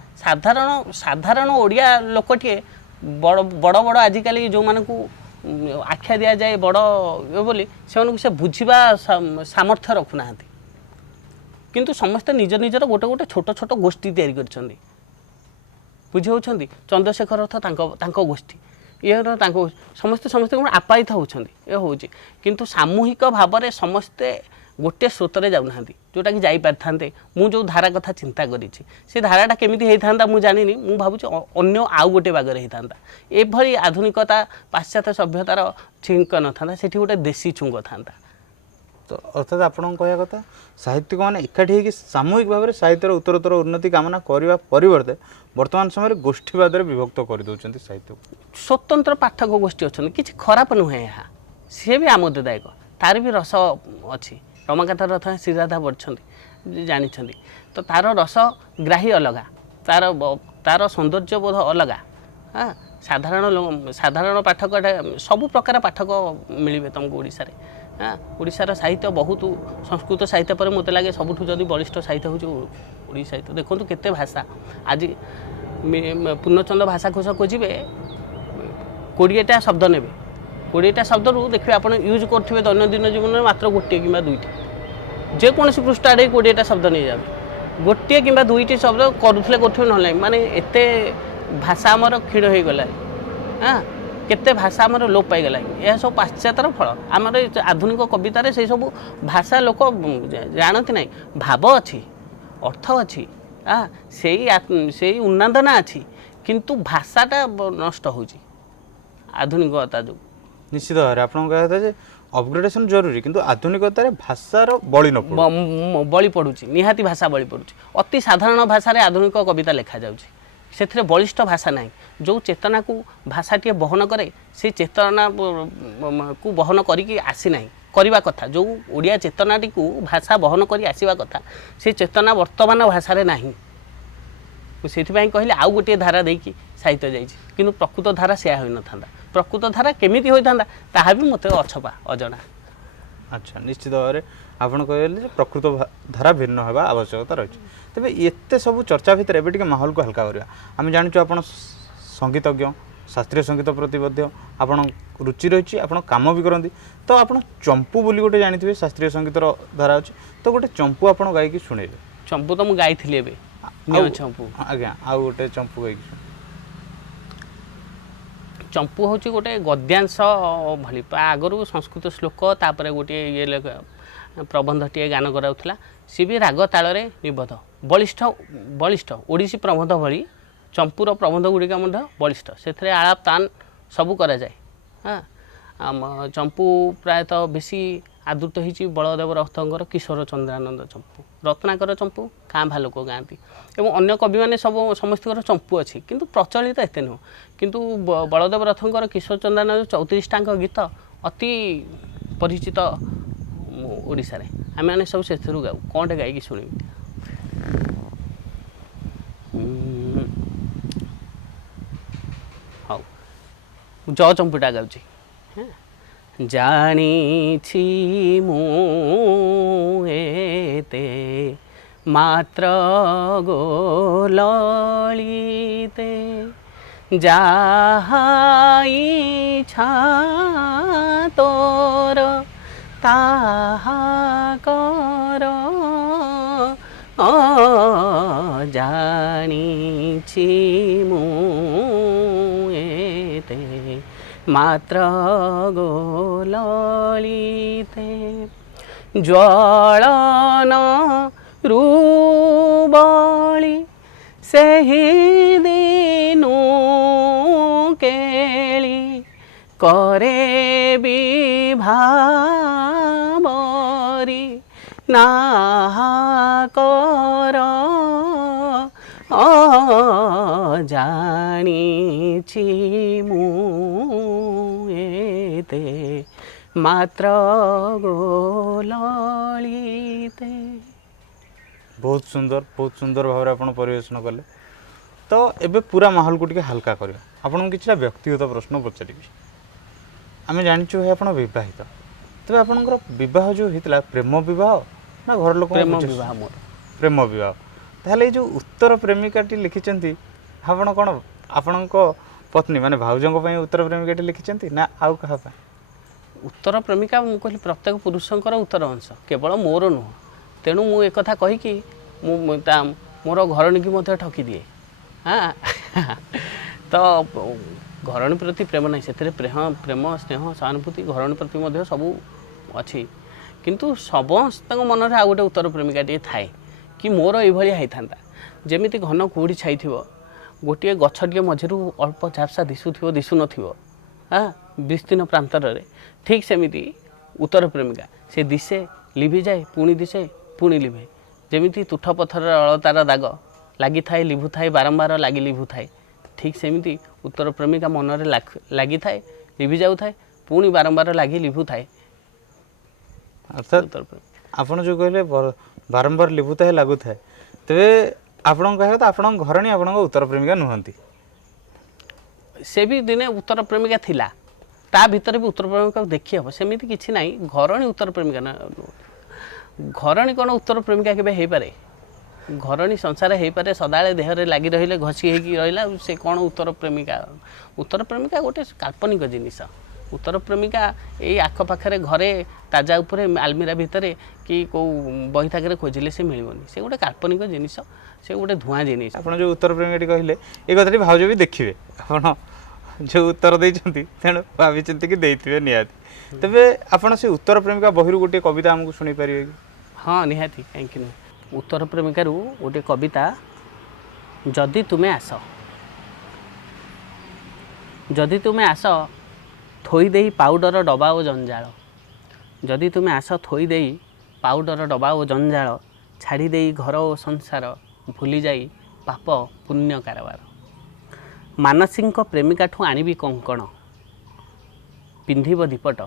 ସାଧାରଣ ଓଡ଼ିଆ ଲୋକଟିଏ ବଡ଼ ଆଜିକାଲି ଯେଉଁମାନଙ୍କୁ ଆଖ୍ୟା ଦିଆଯାଏ ବଡ଼ ବୋଲି, ସେମାନଙ୍କୁ ସେ ବୁଝିବା ସାମର୍ଥ୍ୟ ରଖୁନାହାନ୍ତି। କିନ୍ତୁ ସମସ୍ତେ ନିଜର ଗୋଟେ ଛୋଟ ଗୋଷ୍ଠୀ ତିଆରି କରିଛନ୍ତି। ବୁଝିହେଉଛନ୍ତି, ଚନ୍ଦ୍ରଶେଖର ରଥ ତାଙ୍କ ଗୋଷ୍ଠୀ, ତାଙ୍କ ସମସ୍ତେ ଆପାୟିତ ହେଉଛନ୍ତି, ହେଉଛି, କିନ୍ତୁ ସାମୂହିକ ଭାବରେ ସମସ୍ତେ ଗୋଟିଏ ସ୍ରୋତରେ ଯାଉନାହାନ୍ତି, ଯେଉଁଟାକି ଯାଇପାରିଥାନ୍ତେ। ମୁଁ ଯେଉଁ ଧାରା କଥା ଚିନ୍ତା କରିଛି ସେ ଧାରାଟା କେମିତି ହେଇଥାନ୍ତା ମୁଁ ଜାଣିନି, ମୁଁ ଭାବୁଛି ଅନ୍ୟ ଆଉ ଗୋଟେ ବାଗରେ ହେଇଥାନ୍ତା। ଏଭଳି ଆଧୁନିକତା ପାଶ୍ଚାତ୍ୟ ସଭ୍ୟତାର ଛିଙ୍କ ନଥାନ୍ତା, ସେଠି ଗୋଟେ ଦେଶୀ ଛୁଙ୍କ ଥାନ୍ତା। ତ ଅର୍ଥାତ୍ ଆପଣଙ୍କ କହିବା କଥା ସାହିତ୍ୟିକମାନେ ଏକାଠି ହେଇକି ସାମୂହିକ ଭାବରେ ସାହିତ୍ୟର ଉତ୍ତରୋତ୍ତର ଉନ୍ନତି କାମନା କରିବା ପରିବର୍ତ୍ତେ ବର୍ତ୍ତମାନ ସମୟରେ ଗୋଷ୍ଠୀବାଦରେ ବିଭକ୍ତ କରିଦେଉଛନ୍ତି ସାହିତ୍ୟକୁ। ସ୍ୱତନ୍ତ୍ର ପାଠକ ଗୋଷ୍ଠୀ ଅଛନ୍ତି, କିଛି ଖରାପ ନୁହେଁ ଏହା, ସିଏ ବି ଆମୋଦଦାୟକ, ତାର ବି ରସ ଅଛି। ରମାକାନ୍ତ ରଥ ଶ୍ରୀରାଧା ପଢ଼ିଛନ୍ତି, ଜାଣିଛନ୍ତି, ତ ତାର ରସ ଗ୍ରାହୀ ଅଲଗା, ତାର ସୌନ୍ଦର୍ଯ୍ୟବୋଧ ଅଲଗା। ସାଧାରଣ ପାଠକ, ସବୁ ପ୍ରକାର ପାଠକ ମିଳିବେ ତୁମକୁ ଓଡ଼ିଶାରେ। ଓଡ଼ିଶାର ସାହିତ୍ୟ ବହୁତ, ସଂସ୍କୃତ ସାହିତ୍ୟ ପରେ ମୋତେ ଲାଗେ ସବୁଠୁ ଯଦି ବଳିଷ୍ଠ ସାହିତ୍ୟ ହେଉଛି ଓଡ଼ିଆ ସାହିତ୍ୟ। ଦେଖନ୍ତୁ କେତେ ଭାଷା, ଆଜି ପୂର୍ଣ୍ଣଚନ୍ଦ୍ର ଭାଷାକୋଷ ଖୋଜିବେ 20ଟା ଶବ୍ଦ ନେବେ, 20ଟା ଶବ୍ଦରୁ ଦେଖିବେ ଆପଣ ୟୁଜ୍ କରୁଥିବେ ଦୈନନ୍ଦିନ ଜୀବନରେ ମାତ୍ର ଗୋଟିଏ କିମ୍ବା ଦୁଇଟି, ଯେକୌଣସି ପୃଷ୍ଠ ଆଡ଼େ 20ଟା ଶବ୍ଦ ନେଇଯାବେ, ଗୋଟିଏ କିମ୍ବା ଦୁଇଟି ଶବ୍ଦ କରୁଥିଲେ ନହେଲେ ନାହିଁ। ମାନେ ଏତେ ଭାଷା ଆମର କ୍ଷୀଣ ହୋଇଗଲାଣି, କେତେ ଭାଷା ଆମର ଲୋପ ପାଇଗଲାଣି। ଏହା ସବୁ ପାଶ୍ଚାତ୍ୟର ଫଳ। ଆମର ଆଧୁନିକ କବିତାରେ ସେସବୁ ଭାଷା ଲୋକ ଜାଣନ୍ତି ନାହିଁ। ଭାବ ଅଛି, ଅର୍ଥ ଅଛି, ସେଇ ଉନ୍ନାଦନା ଅଛି, କିନ୍ତୁ ଭାଷାଟା ନଷ୍ଟ ହେଉଛି ଆଧୁନିକତା ଯୋଗୁଁ। ନିଶ୍ଚିତ ଭାବରେ ଆପଣଙ୍କ କହିବା କଥା ଯେ ଅପଗ୍ରେଡେସନ୍ ଜରୁରୀ, କିନ୍ତୁ ଆଧୁନିକତାରେ ଭାଷାର ବଳି ପଡ଼ୁଛି, ନିହାତି ଭାଷା ବଳି ପଡ଼ୁଛି। ଅତି ସାଧାରଣ ଭାଷାରେ ଆଧୁନିକ କବିତା ଲେଖାଯାଉଛି, ସେଥିରେ ବଳିଷ୍ଠ ଭାଷା ନାହିଁ। ଯେଉଁ ଚେତନାକୁ ଭାଷାଟିଏ ବହନ କରେ ସେ ଚେତନାକୁ ବହନ କରିକି ଆସିନାହିଁ କରିବା କଥା। ଯେଉଁ ଓଡ଼ିଆ ଚେତନାଟିକୁ ଭାଷା ବହନ କରି ଆସିବା କଥା ସେ ଚେତନା ବର୍ତ୍ତମାନ ଭାଷାରେ ନାହିଁ। ମୁଁ ସେଥିପାଇଁ କହିଲି ଆଉ ଗୋଟିଏ ଧାରା ଦେଇକି ସାହିତ୍ୟ ଯାଇଛି, କିନ୍ତୁ ପ୍ରକୃତ ଧାରା ସେୟା ହୋଇନଥାନ୍ତା। ପ୍ରକୃତ ଧାରା କେମିତି ହୋଇଥାନ୍ତା ତାହା ବି ମୋତେ ଅଛପା ଅଜଣା। ଆଚ୍ଛା, ନିଶ୍ଚିତ ଭାବରେ ଆପଣ କହିଲେ ଯେ ପ୍ରକୃତ ଧାରା ଭିନ୍ନ ହେବା ଆବଶ୍ୟକତା ରହିଛି। ତେବେ ଏତେ ସବୁ ଚର୍ଚ୍ଚା ଭିତରେ ଏବେ ଟିକେ ମାହୋଲକୁ ହାଲକା କରିବା। ଆମେ ଜାଣିଛୁ ଆପଣ ସଙ୍ଗୀତଜ୍ଞ, ଶାସ୍ତ୍ରୀୟ ସଙ୍ଗୀତ ପ୍ରତି ମଧ୍ୟ ଆପଣ ରୁଚି ରହିଛି, ଆପଣ କାମ ବି କରନ୍ତି। ତ ଆପଣ ଚମ୍ପୁ ବୋଲି ଗୋଟେ ଜାଣିଥିବେ ଶାସ୍ତ୍ରୀୟ ସଙ୍ଗୀତର ଧାରା ଅଛି, ତ ଗୋଟେ ଚମ୍ପୁ ଆପଣ ଗାଇକି ଶୁଣେଇବେ। ଚମ୍ପୁ ତ ମୁଁ ଗାଇଥିଲି ଏବେ, ଚମ୍ପୁ। ଆଜ୍ଞା, ଆଉ ଗୋଟେ ଚମ୍ପୁ ଗାଇକି ଶୁଣେଇବେ। ଚମ୍ପୁ ହେଉଛି ଗୋଟେ ଗଦ୍ୟାଂଶ ଭଳି। ଆଗରୁ ସଂସ୍କୃତ ଶ୍ଲୋକ ତାପରେ ଗୋଟିଏ ପ୍ରବନ୍ଧଟିଏ ଗାନ କରାଉଥିଲା। ସିଏ ବି ରାଗ ତାଳରେ ନିବଦ୍ଧ, ବଳିଷ୍ଠ ବଳିଷ୍ଠ ଓଡ଼ିଶୀ ପ୍ରବନ୍ଧ ଭଳି ଚମ୍ପୁର ପ୍ରବନ୍ଧ ଗୁଡ଼ିକ ମଧ୍ୟ ବଳିଷ୍ଠ। ସେଥିରେ ଆଳାପ ତାନ ସବୁ କରାଯାଏ। ଚମ୍ପୁ ପ୍ରାୟତଃ ବେଶୀ ଆଦୃତ ହୋଇଛି ବଳଦେବ ରଥଙ୍କର କିଶୋର ଚନ୍ଦ୍ରାନନ୍ଦ ଚମ୍ପୁ, ରତ୍ନାକର ଚମ୍ପୁ କାଁ ଭା ଲୋକ ଗାଆନ୍ତି। ଏବଂ ଅନ୍ୟ କବିମାନେ ସମସ୍ତଙ୍କର ଚମ୍ପୁ ଅଛି, କିନ୍ତୁ ପ୍ରଚଳିତ ଏତେ ନୁହଁ। କିନ୍ତୁ ବଳଦେବ ରଥଙ୍କର କିଶୋର ଚନ୍ଦ୍ରାନନ୍ଦ 34ଟାଙ୍କ ଗୀତ ଅତି ପରିଚିତ ଓଡ଼ିଶାରେ। ଆମେମାନେ ସବୁ ସେଥିରୁ ଗାଉ। କ'ଣଟେ ଗାଇକି ଶୁଣିବି? ହଉ, ଚମ୍ପୁଟା ଗାଉଛି। ଜାଣିଛି ମୁଁ ଏତେ ମାତ୍ର ଗୋଲଳିତେ, ଯାହା ଇଚ୍ଛା ତୋର ତାହା କର। ଜାଣିଛି ମୁଁ ଏତେ ମାତ୍ର ଗୋଲଳିତେ, ଜ୍ୱଳନ ରୁବଳି ସେହି ଦିନୁ କେଳି, କରେ ବିଭାବରି ନାହାକର। ଜାଣିଛି ମୁଁ ଏତେ ମାତ୍ର ଗୋଲଳିତେ। ବହୁତ ସୁନ୍ଦର ଭାବରେ ଆପଣ ପରିବେଷଣ କଲେ। ତ ଏବେ ପୁରା ମାହୋଲକୁ ଟିକେ ହାଲକା କରିବା। ଆପଣଙ୍କୁ କିଛିଟା ବ୍ୟକ୍ତିଗତ ପ୍ରଶ୍ନ ପଚାରିବି। ଆମେ ଜାଣିଛୁ ଭାଇ ଆପଣ ବିବାହିତ, ତେବେ ଆପଣଙ୍କର ବିବାହ ଯେଉଁ ହେଇଥିଲା ପ୍ରେମ ବିବାହ ନା ଘର ଲୋକ? ପ୍ରେମ ବିବାହ ମୋର। ପ୍ରେମ ବିବାହ। ତାହେଲେ ଏଇ ଯେଉଁ ଉତ୍ତର ପ୍ରେମିକାଟି ଲିଖିଛନ୍ତି, ଆପଣ କ'ଣ ଆପଣଙ୍କ ପତ୍ନୀ ମାନେ ଭାଉଜଙ୍କ ପାଇଁ ଉତ୍ତର ପ୍ରେମିକାଟି ଲିଖିଛନ୍ତି ନା ଆଉ କାହା ପାଇଁ? ଉତ୍ତର ପ୍ରେମିକା ମୁଁ କହିଲି ପ୍ରତ୍ୟେକ ପୁରୁଷଙ୍କର ଉତ୍ତର ଅଂଶ, କେବଳ ମୋର ନୁହଁ। ତେଣୁ ମୁଁ ଏକଥା କହିକି ମୋର ଘରଣୀକି ମଧ୍ୟ ଠକିଦିଏ। ତ ଘରଣୀ ପ୍ରତି ପ୍ରେମ ନାହିଁ, ସେଥିରେ ପ୍ରେମ ସ୍ନେହ ସହାନୁଭୂତି ଘରଣୀ ପ୍ରତି ମଧ୍ୟ ସବୁ ଅଛି। କିନ୍ତୁ ସମସ୍ତଙ୍କ ମନରେ ଆଉ ଗୋଟେ ଉତ୍ତର ପ୍ରେମିକାଟିଏ ଥାଏ କି ମୋର ଏଇଭଳିଆ ହେଇଥାନ୍ତା। ଯେମିତି ଘନ କୁହୁଡ଼ି ଛାଇଥିବ, ଗୋଟିଏ ଗଛଟିଏ ମଝିରୁ ଅଳ୍ପ ଝାପ୍ସା ଦିଶୁଥିବ ଦିଶୁନଥିବ ବିସ୍ତୀର୍ଣ୍ଣ ପ୍ରାନ୍ତରରେ, ଠିକ୍ ସେମିତି ଉତ୍ତର ପ୍ରେମିକା। ସେ ଦିଶେ ଲିଭିଯାଏ, ପୁଣି ଦିଶେ ପୁଣି ଲିଭେ। ଯେମିତି ତୁଠ ପଥରର ଅଳତାର ଦାଗ ଲାଗିଥାଏ ଲିଭୁଥାଏ, ବାରମ୍ବାର ଲାଗି ଲିଭୁଥାଏ, ଠିକ୍ ସେମିତି ଉତ୍ତର ପ୍ରେମିକା ମନରେ ଲାଗିଥାଏ, ଲିଭି ଯାଉଥାଏ, ପୁଣି ବାରମ୍ବାର ଲାଗି ଲିଭୁଥାଏ। ଅର୍ଥାତ୍ ଆପଣ ଯେଉଁ କହିଲେ ବାରମ୍ବାର ଲିଭୁଥାଏ ଲାଗୁଥାଏ, ତେବେ ଆପଣଙ୍କ କହିବା କଥା ଆପଣଙ୍କ ଘରଣୀ ଆପଣଙ୍କ ଉତ୍ତର ପ୍ରେମିକା ନୁହନ୍ତି? ସେ ବି ଦିନେ ଉତ୍ତର ପ୍ରେମିକା ଥିଲା, ତା ଭିତରେ ବି ଉତ୍ତର ପ୍ରେମିକାକୁ ଦେଖି ହେବ ସେମିତି କିଛି ନାହିଁ। ଘରଣୀ ଉତ୍ତର ପ୍ରେମିକା ନା, ଘରଣୀ କ'ଣ ଉତ୍ତର ପ୍ରେମିକା କେବେ ହେଇପାରେ? ଘରଣୀ ସଂସାର ହେଇପାରେ, ସଦାବେଳେ ଦେହରେ ଲାଗି ରହିଲେ ଘଷି ହେଇକି ରହିଲା, ସେ କ'ଣ ଉତ୍ତର ପ୍ରେମିକା? ଉତ୍ତର ପ୍ରେମିକା ଗୋଟେ କାଳ୍ପନିକ ଜିନିଷ। ଉତ୍ତର ପ୍ରେମିକା ଏଇ ଆଖପାଖରେ ଘରେ ତାଜା ଉପରେ ଆଲମିରା ଭିତରେ କି କେଉଁ ବହି ଥାକରେ ଖୋଜିଲେ ସେ ମିଳିବନି। ସେ ଗୋଟେ କାଳ୍ପନିକ ଜିନିଷ, ସେ ଗୋଟେ ଧୂଆଁ ଜିନିଷ। ଆପଣ ଯେଉଁ ଉତ୍ତର ପ୍ରେମିକାଟି କହିଲେ ଏ କଥାଟି ଭାଉଜ ବି ଦେଖିବେ, ଆପଣ ଯେଉଁ ଉତ୍ତର ଦେଇଛନ୍ତି, ତେଣୁ ଭାବିଚିନ୍ତି କି ଦେଇଥିବେ ନିହାତି। ତେବେ ଆପଣ ସେ ଉତ୍ତର ପ୍ରେମିକା ବହିରୁ ଗୋଟିଏ କବିତା ଆମକୁ ଶୁଣେଇ ପାରିବେ କି? ହଁ ନିହାତି, କାହିଁକି ନୁହେଁ। ଉତ୍ତର ପ୍ରେମିକାରୁ ଗୋଟିଏ କବିତା, ଯଦି ତୁମେ ଆସ। ଯଦି ତୁମେ ଆସ ଥୋଇ ଦେଇ ପାଉଡ଼ର ଡବା ଓ ଜଞ୍ଜାଳ, ଯଦି ତୁମେ ଆସ ଥୋଇ ଦେଇ ପାଉଡ଼ର ଡବା ଓ ଜଞ୍ଜାଳ, ଛାଡ଼ି ଦେଇ ଘର ଓ ସଂସାର, ଭୁଲି ଯାଇ ପାପ ପୁଣ୍ୟ କାରବାର। ମାନସୀଙ୍କ ପ୍ରେମିକାଠୁ ଆଣିବି କଙ୍କଣ, ପିନ୍ଧିବ ଦୀପଟ,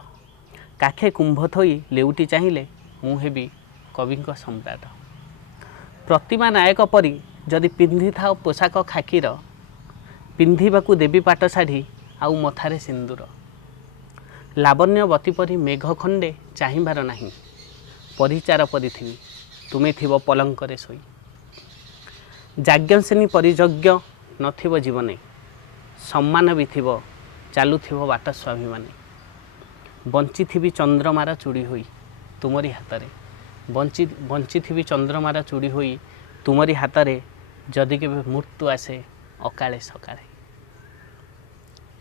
କାଖେ କୁମ୍ଭ ଥୋଇ ଲେଉଟି ଚାହିଁଲେ ମୁଁ ହେବି କବିଙ୍କ ସମ୍ରାଟ। ପ୍ରତିମା ନାୟକ ପରି ଯଦି ପିନ୍ଧିଥାଅ ପୋଷାକ ଖାକିର, ପିନ୍ଧିବାକୁ ଦେବି ପାଟ ଶାଢ଼ୀ ଆଉ ମଥାରେ ସିନ୍ଦୁର। ଲାବଣ୍ୟବତୀ ପରି ମେଘ ଖଣ୍ଡେ ଚାହିଁବାର ନାହିଁ, ପରିଚାର ପରିଥିବି ତୁମେ ଥିବ ପଲଙ୍କରେ ଶୋଇ। ଯାଜ୍ଞସେନୀ ପରି ଯଜ୍ଞ ନଥିବ ଜୀବନେ, ସମ୍ମାନ ବି ଥିବ ଚାଲୁଥିବ ବାଟ ସ୍ୱାଭିମାନେ। ବଞ୍ଚିଥିବି ଚନ୍ଦ୍ରମାର ଚୁଡ଼ି ହୋଇ ତୁମରି ହାତରେ, ବଞ୍ଚିଥିବି ଚନ୍ଦ୍ରମାର ଚୁଡ଼ି ହୋଇ ତୁମରି ହାତରେ, ଯଦି କେବେ ମୃତ୍ୟୁ ଆସେ ଅକାଳେ ସକାଳେ।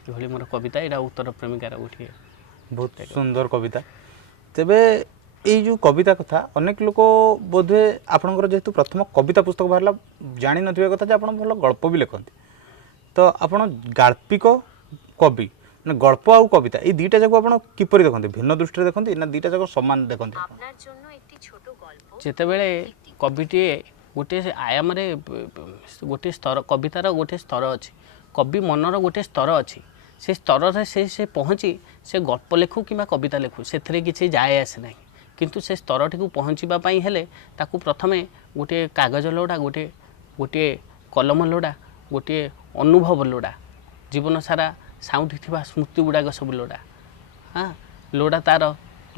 ଏଭଳି ମୋର କବିତା, ଏଇଟା ଉତ୍ତର ପ୍ରେମିକାର ଗୋଟିଏ। ବହୁତ ସୁନ୍ଦର କବିତା। ତେବେ ଏଇ ଯେଉଁ କବିତା କଥା ଅନେକ ଲୋକ ବୋଧେ ଆପଣଙ୍କର ଯେହେତୁ ପ୍ରଥମ କବିତା ପୁସ୍ତକ ବାହାରିଲା ଜାଣିନଥିବା କଥା ଯେ ଆପଣ ଭଲ ଗଳ୍ପ ବି ଲେଖନ୍ତି। ତ ଆପଣ ଗାଳ୍ପିକ କବି ମାନେ ଗଳ୍ପ ଆଉ କବିତା ଏଇ ଦୁଇଟା ଯାକ ଆପଣ କିପରି ଦେଖନ୍ତି? ଭିନ୍ନ ଦୃଷ୍ଟିରେ ଦେଖନ୍ତି ନା ଦୁଇଟା ଯାକ ସମାନ ଦେଖନ୍ତି? ଯେତେବେଳେ କବିଟିଏ ଗୋଟିଏ ଆୟାମରେ ଗୋଟିଏ ସ୍ତର, କବିତାର ଗୋଟିଏ ସ୍ତର ଅଛି, କବି ମନର ଗୋଟିଏ ସ୍ତର ଅଛି, ସେ ସ୍ତରରେ ସେ ପହଞ୍ଚି ସେ ଗଳ୍ପ ଲେଖୁ କିମ୍ବା କବିତା ଲେଖୁ ସେଥିରେ କିଛି ଯାଏ ଆସେ ନାହିଁ। କିନ୍ତୁ ସେ ସ୍ତରଟିକୁ ପହଞ୍ଚିବା ପାଇଁ ହେଲେ ତାକୁ ପ୍ରଥମେ ଗୋଟିଏ କାଗଜ ଲୋଡ଼ା, ଗୋଟିଏ କଲମ ଲୋଡ଼ା, ଗୋଟିଏ ଅନୁଭବ ଲୋଡ଼ା, ଜୀବନ ସାରା ସାଉଁଟିଥିବା ସ୍ମୃତି ଗୁଡ଼ାକ ସବୁ ଲୋଡ଼ା। ଲୋଡ଼ା ତା'ର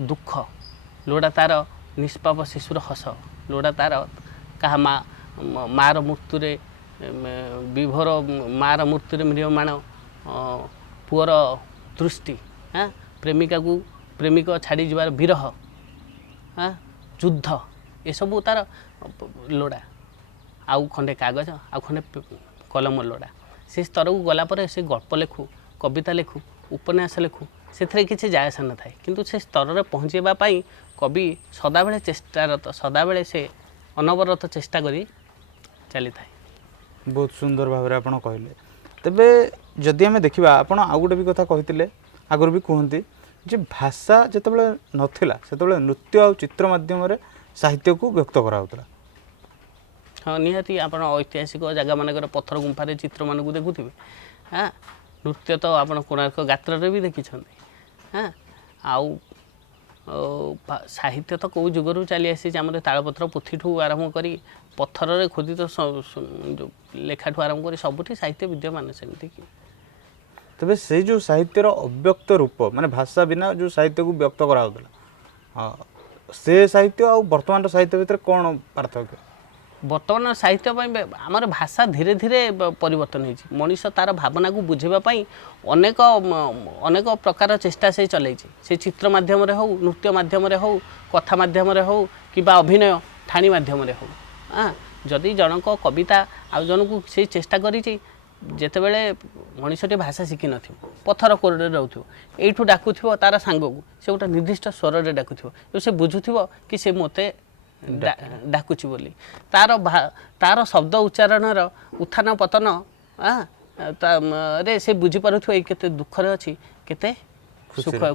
ଦୁଃଖ, ଲୋଡ଼ା ତା'ର ନିଷ୍ପାପ ଶିଶୁର ହସ, ଲୋଡ଼ା ତା'ର କାହା ମାଆର ମୃତ୍ୟୁରେ ବିଭୋର, ମାଆର ମୃତ୍ୟୁରେ ମ୍ରିୟମାଣ ପୁଅର ଦୃଷ୍ଟି, ପ୍ରେମିକ ଛାଡ଼ି ଯିବାର ବିରହ, ଯୁଦ୍ଧ, ଏସବୁ ତା'ର ଲୋଡ଼ା। ଆଉ ଖଣ୍ଡେ କାଗଜ, ଆଉ ଖଣ୍ଡେ କଲମ ଲୋଡ଼ା। ସେ ସ୍ତରକୁ ଗଲା ପରେ ସେ ଗଳ୍ପ ଲେଖୁ, କବିତା ଲେଖୁ, ଉପନ୍ୟାସ ଲେଖୁ, ସେଥିରେ କିଛି ଯାଏ ଆସ ନଥାଏ। କିନ୍ତୁ ସେ ସ୍ତରରେ ପହଞ୍ଚିବା ପାଇଁ କବି ସଦାବେଳେ ଚେଷ୍ଟାରତ, ସଦାବେଳେ ସେ ଅନବରତ ଚେଷ୍ଟା କରି ଚାଲିଥାଏ। ବହୁତ ସୁନ୍ଦର ଭାବରେ ଆପଣ କହିଲେ। ତେବେ ଯଦି ଆମେ ଦେଖିବା, ଆପଣ ଆଉ ଗୋଟେ ବି କଥା କହିଥିଲେ, ଆଗରୁ ବି କୁହନ୍ତି ଯେ ଭାଷା ଯେତେବେଳେ ନଥିଲା ସେତେବେଳେ ନୃତ୍ୟ ଆଉ ଚିତ୍ର ମାଧ୍ୟମରେ ସାହିତ୍ୟକୁ ବ୍ୟକ୍ତ କରାହେଉଥିଲା। ହଁ ନିହାତି, ଆପଣ ଐତିହାସିକ ଜାଗାମାନଙ୍କର ପଥର ଗୁମ୍ଫାରେ ଚିତ୍ରମାନଙ୍କୁ ଦେଖୁଥିବେ। ନୃତ୍ୟ ତ ଆପଣ କୋଣାର୍କ ଗାତ୍ରରେ ବି ଦେଖିଛନ୍ତି। ଆଉ ସାହିତ୍ୟ ତ କେଉଁ ଯୁଗରୁ ଚାଲି ଆସିଛି, ଆମର ତାଳପତ୍ର ପୋଥିଠୁ ଆରମ୍ଭ କରି ପଥରରେ ଖୋଦିତ ଲେଖାଠୁ ଆରମ୍ଭ କରି ସବୁଠି ସାହିତ୍ୟ ବିଦ୍ୟମାନ ସେମିତି କି। ତେବେ ସେଇ ଯେଉଁ ସାହିତ୍ୟର ଅବ୍ୟକ୍ତ ରୂପ ମାନେ ଭାଷା ବିନା ଯେଉଁ ସାହିତ୍ୟକୁ ବ୍ୟକ୍ତ କରାହେଉଥିଲା, ସେ ସାହିତ୍ୟ ଆଉ ବର୍ତ୍ତମାନର ସାହିତ୍ୟ ଭିତରେ କ'ଣ ପାର୍ଥକ୍ୟ? ବର୍ତ୍ତମାନ ସାହିତ୍ୟ ପାଇଁ ଆମର ଭାଷା ଧୀରେ ଧୀରେ ପରିବର୍ତ୍ତନ ହୋଇଛି। ମଣିଷ ତା'ର ଭାବନାକୁ ବୁଝିବା ପାଇଁ ଅନେକ ପ୍ରକାର ଚେଷ୍ଟା ସେ ଚଲେଇଛି। ସେ ଚିତ୍ର ମାଧ୍ୟମରେ ହେଉ, ନୃତ୍ୟ ମାଧ୍ୟମରେ ହେଉ, କଥା ମାଧ୍ୟମରେ ହେଉ କିମ୍ବା ଅଭିନୟ ଠାଣି ମାଧ୍ୟମରେ ହେଉ। ଯଦି ଜଣଙ୍କ କବିତା ଆଉ ଜଣକୁ ସେ ଚେଷ୍ଟା କରିଛି, ଯେତେବେଳେ ମଣିଷଟି ଭାଷା ଶିଖିନଥିବ, ପଥର କୋରରେ ରହୁଥିବ, ଏଇଠୁ ଡାକୁଥିବ ତା'ର ସାଙ୍ଗକୁ, ସେ ଗୋଟେ ନିର୍ଦ୍ଦିଷ୍ଟ ସ୍ୱରରେ ଡାକୁଥିବ, ସେ ବୁଝୁଥିବ କି ସେ ମୋତେ ଡାକୁଛି ବୋଲି। ତା'ର ଶବ୍ଦ ଉଚ୍ଚାରଣର ଉତ୍ଥାନ ପତନ ରେ ସେ ବୁଝିପାରୁଥିବ ଏଇ କେତେ ଦୁଃଖରେ ଅଛି, କେତେ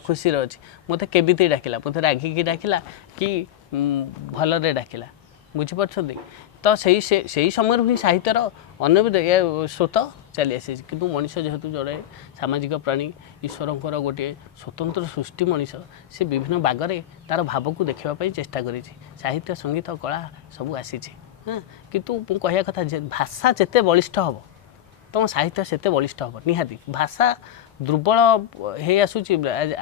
ଖୁସିରେ ଅଛି, ମୋତେ କେମିତି ଡାକିଲା, ମୋତେ ରାଗିକି ଡାକିଲା କି ଭଲରେ ଡାକିଲା, ବୁଝିପାରୁଛନ୍ତି? ତ ସେଇ ସମୟରୁ ହିଁ ସାହିତ୍ୟର ଅନ୍ୟବିଧ ସ୍ରୋତ ଚାଲି ଆସିଛି। କିନ୍ତୁ ମଣିଷ ଯେହେତୁ ଜଣେ ସାମାଜିକ ପ୍ରାଣୀ, ଈଶ୍ୱରଙ୍କର ଗୋଟିଏ ସ୍ୱତନ୍ତ୍ର ସୃଷ୍ଟି ମଣିଷ, ସେ ବିଭିନ୍ନ ବାଗରେ ତା'ର ଭାବକୁ ଦେଖିବା ପାଇଁ ଚେଷ୍ଟା କରିଛି। ସାହିତ୍ୟ, ସଙ୍ଗୀତ, କଳା ସବୁ ଆସିଛି। କିନ୍ତୁ ମୁଁ କହିବା କଥା ଯେ ଭାଷା ଯେତେ ବଳିଷ୍ଠ ହେବ ତୁମ ସାହିତ୍ୟ ସେତେ ବଳିଷ୍ଠ ହେବ। ନିହାତି ଭାଷା ଦୁର୍ବଳ ହେଇ ଆସୁଛି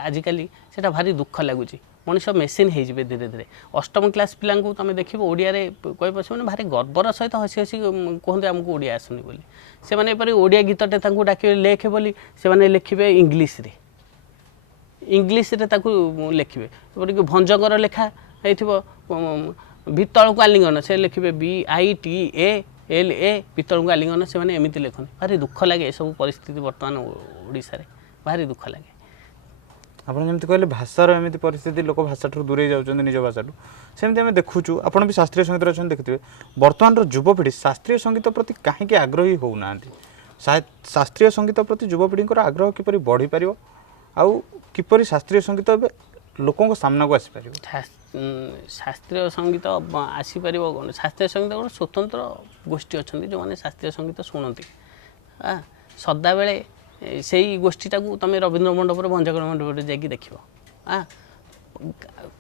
ଆଜିକାଲି, ସେଇଟା ଭାରି ଦୁଃଖ ଲାଗୁଛି। ମଣିଷ ମେସିନ୍ ହେଇଯିବେ ଧୀରେ ଧୀରେ। ଅଷ୍ଟମ କ୍ଲାସ୍ ପିଲାଙ୍କୁ ତୁମେ ଦେଖିବ ଓଡ଼ିଆରେ କହିବ, ସେମାନେ ଭାରି ଗର୍ବର ସହିତ ହସି ହସି କୁହନ୍ତି ଆମକୁ ଓଡ଼ିଆ ଆସୁନି ବୋଲି। ସେମାନେ ଏପରି ଓଡ଼ିଆ ଗୀତଟେ ତାଙ୍କୁ ଡାକିବେ ଲେଖେ ବୋଲି, ସେମାନେ ଲେଖିବେ ଇଂଲିଶରେ ତାକୁ ଲେଖିବେ। ଏପରିକି ଭଞ୍ଜଙ୍କର ଲେଖା ହେଇଥିବ ଭିତଳକୁ ଆଲିଙ୍ଗନ, ସେ ଲେଖିବେ BITALA, ଭିତଳକୁ ଆଲିଙ୍ଗନ, ସେମାନେ ଏମିତି ଲେଖନ୍ତି। ଭାରି ଦୁଃଖ ଲାଗେ ଏସବୁ ପରିସ୍ଥିତି ବର୍ତ୍ତମାନ ଓଡ଼ିଶାରେ, ଭାରି ଦୁଃଖ ଲାଗେ। ଆପଣ ଯେମିତି କହିଲେ ଭାଷାର ଏମିତି ପରିସ୍ଥିତି, ଲୋକ ଭାଷାଠାରୁ ଦୂରେଇ ଯାଉଛନ୍ତି ନିଜ ଭାଷାଠୁ, ସେମିତି ଆମେ ଦେଖୁଛୁ। ଆପଣ ବି ଶାସ୍ତ୍ରୀୟ ସଙ୍ଗୀତରେ ଅଛନ୍ତି, ଦେଖିଥିବେ ବର୍ତ୍ତମାନର ଯୁବପିଢ଼ି ଶାସ୍ତ୍ରୀୟ ସଙ୍ଗୀତ ପ୍ରତି କାହିଁକି ଆଗ୍ରହୀ ହେଉନାହାନ୍ତି? ଶାସ୍ତ୍ରୀୟ ସଙ୍ଗୀତ ପ୍ରତି ଯୁବପିଢ଼ିଙ୍କର ଆଗ୍ରହ କିପରି ବଢ଼ିପାରିବ ଆଉ କିପରି ଶାସ୍ତ୍ରୀୟ ସଙ୍ଗୀତ ଏବେ ଲୋକଙ୍କ ସାମ୍ନାକୁ ଆସିପାରିବ? ଶାସ୍ତ୍ରୀୟ ସଙ୍ଗୀତ ଆସିପାରିବ କ'ଣ? ଶାସ୍ତ୍ରୀୟ ସଙ୍ଗୀତ ଗୋଟେ ସ୍ୱତନ୍ତ୍ର ଗୋଷ୍ଠୀ ଅଛନ୍ତି ଯେଉଁମାନେ ଶାସ୍ତ୍ରୀୟ ସଙ୍ଗୀତ ଶୁଣନ୍ତି। ସଦାବେଳେ ସେଇ ଗୋଷ୍ଠୀଟାକୁ ତୁମେ ରବୀନ୍ଦ୍ର ମଣ୍ଡପରେ ଭଞ୍ଜକର ମଣ୍ଡପରେ ଯାଇକି ଦେଖିବ।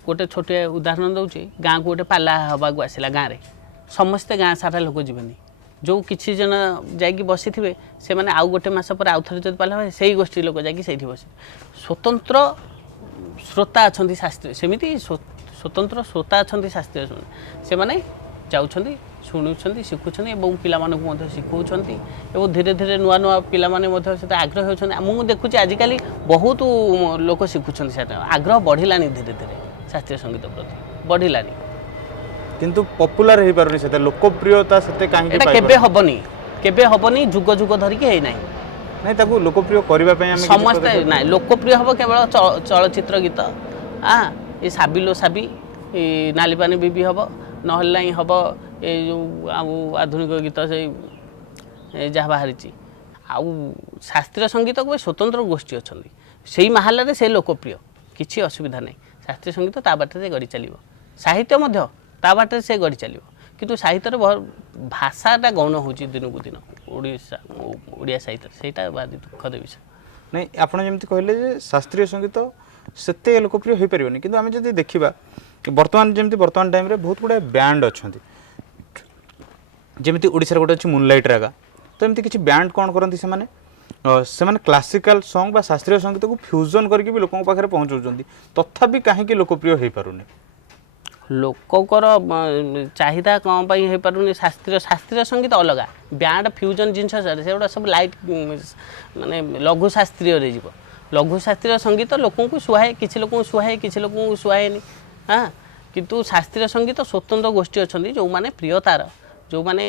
ଗୋଟେ ଛୋଟିଆ ଉଦାହରଣ ଦେଉଛି, ଗାଁକୁ ଗୋଟେ ପାଲା ହେବାକୁ ଆସିଲା ଗାଁରେ, ସମସ୍ତେ ଗାଁ ସାରା ଲୋକ ଯିବେନି, ଯେଉଁ କିଛି ଜଣ ଯାଇକି ବସିଥିବେ ସେମାନେ ଆଉ ଗୋଟେ ମାସ ପରେ ଆଉ ଥରେ ଯଦି ପାଲା ହୁଏ ସେଇ ଗୋଷ୍ଠୀ ଲୋକ ଯାଇକି ସେଇଠି ବସିବେ। ସ୍ୱତନ୍ତ୍ର ଶ୍ରୋତା ଅଛନ୍ତି ଶାସ୍ତ୍ରୀୟ, ସେମିତି ସ୍ୱତନ୍ତ୍ର ଶ୍ରୋତା ଅଛନ୍ତି ଶାସ୍ତ୍ରୀୟ ସେମାନେ ଯାଉଛନ୍ତି, ଶୁଣୁଛନ୍ତି, ଶିଖୁଛନ୍ତି ଏବଂ ପିଲାମାନଙ୍କୁ ମଧ୍ୟ ଶିଖାଉଛନ୍ତି ଏବଂ ଧୀରେ ଧୀରେ ନୂଆ ନୂଆ ପିଲାମାନେ ମଧ୍ୟ ସେଥିରେ ଆଗ୍ରହ ହେଉଛନ୍ତି। ମୁଁ ଦେଖୁଛି ଆଜିକାଲି ବହୁତ ଲୋକ ଶିଖୁଛନ୍ତି, ସେଟା ଆଗ୍ରହ ବଢ଼ିଲାଣି ଧୀରେ ଧୀରେ ଶାସ୍ତ୍ରୀୟ ସଙ୍ଗୀତ ପ୍ରତି ବଢ଼ିଲାଣି। କିନ୍ତୁ ପପୁଲାର ହେଇପାରୁନି, ସେତେ ଲୋକପ୍ରିୟତା ସେତେ କାହିଁକି ଏଇଟା କେବେ ହବନି ଯୁଗ ଯୁଗ ଧରିକି ହେଇନାହିଁ। ନାଇଁ, ତାକୁ ଲୋକପ୍ରିୟ କରିବା ପାଇଁ ଆମେ ସମସ୍ତେ ନାଇଁ, ଲୋକପ୍ରିୟ ହେବ କେବଳ ଚଳଚ୍ଚିତ୍ର ଗୀତ, ଏ ସାବିଲୋ ସାବି, ନାଲି ପାନି ବିବି ହେବ, ନହେଲେ ନାହିଁ ହେବ ଏଇ ଯେଉଁ ଆଉ ଆଧୁନିକ ଗୀତ ସେଇ ଯାହା ବାହାରିଛି। ଆଉ ଶାସ୍ତ୍ରୀୟ ସଙ୍ଗୀତକୁ ବି ସ୍ୱତନ୍ତ୍ର ଗୋଷ୍ଠୀ ଅଛନ୍ତି, ସେଇ ମାହାଲରେ ସେ ଲୋକପ୍ରିୟ, କିଛି ଅସୁବିଧା ନାହିଁ। ଶାସ୍ତ୍ରୀୟ ସଙ୍ଗୀତ ତା ବାଟରେ ଗଡ଼ି ଚାଲିବ, ସାହିତ୍ୟ ମଧ୍ୟ ତା ବାଟରେ ସେ ଗଡ଼ି ଚାଲିବ। କିନ୍ତୁ ସାହିତ୍ୟରେ ଭାଷାଟା ଗୌଣ ହେଉଛି ଦିନକୁ ଦିନ ଓଡ଼ିଆ ସାହିତ୍ୟରେ, ସେଇଟା ଭାରି ଦୁଃଖଦ ବିଷୟ। ନାଇଁ, ଆପଣ ଯେମିତି କହିଲେ ଯେ ଶାସ୍ତ୍ରୀୟ ସଙ୍ଗୀତ ସେତେ ଲୋକପ୍ରିୟ ହୋଇପାରିବନି, କିନ୍ତୁ ଆମେ ଯଦି ଦେଖିବା ବର୍ତ୍ତମାନ ଟାଇମ୍ରେ ବହୁତ ଗୁଡ଼ାଏ ବ୍ୟାଣ୍ଡ ଅଛନ୍ତି, ଯେମିତି ଓଡ଼ିଶାର ଗୋଟେ ଅଛି ମୁନଲାଇଟ୍ ରାଗା। ତ ଏମିତି କିଛି ବ୍ୟାଣ୍ଡ କ'ଣ କରନ୍ତି, ସେମାନେ କ୍ଲାସିକାଲ ସଙ୍ଗ ବା ଶାସ୍ତ୍ରୀୟ ସଙ୍ଗୀତକୁ ଫ୍ୟୁଜନ୍ କରିକି ବି ଲୋକଙ୍କ ପାଖରେ ପହଞ୍ଚାଉଛନ୍ତି, ତଥାପି କାହିଁକି ଲୋକପ୍ରିୟ ହୋଇପାରୁନି? ଲୋକଙ୍କର ଚାହିଦା କ'ଣ ପାଇଁ ହେଇପାରୁନି? ଶାସ୍ତ୍ରୀୟ ସଙ୍ଗୀତ ଅଲଗା, ବ୍ୟାଣ୍ଡ ଫ୍ୟୁଜନ୍ ଜିନିଷ ସେଗୁଡ଼ା ସବୁ ଲାଇଟ୍ ମାନେ ଲଘୁ ଶାସ୍ତ୍ରୀୟରେ ଯିବ। ଲଘୁ ଶାସ୍ତ୍ରୀୟ ସଙ୍ଗୀତ ଲୋକଙ୍କୁ ସୁହାଏ, କିଛି ଲୋକଙ୍କୁ ସୁହାଏ, କିଛି ଲୋକଙ୍କୁ ସୁହାଏନି। କିନ୍ତୁ ଶାସ୍ତ୍ରୀୟ ସଙ୍ଗୀତ ସ୍ୱତନ୍ତ୍ର ଗୋଷ୍ଠୀ ଅଛନ୍ତି ଯେଉଁମାନେ ପ୍ରିୟ ତାର, ଯେଉଁମାନେ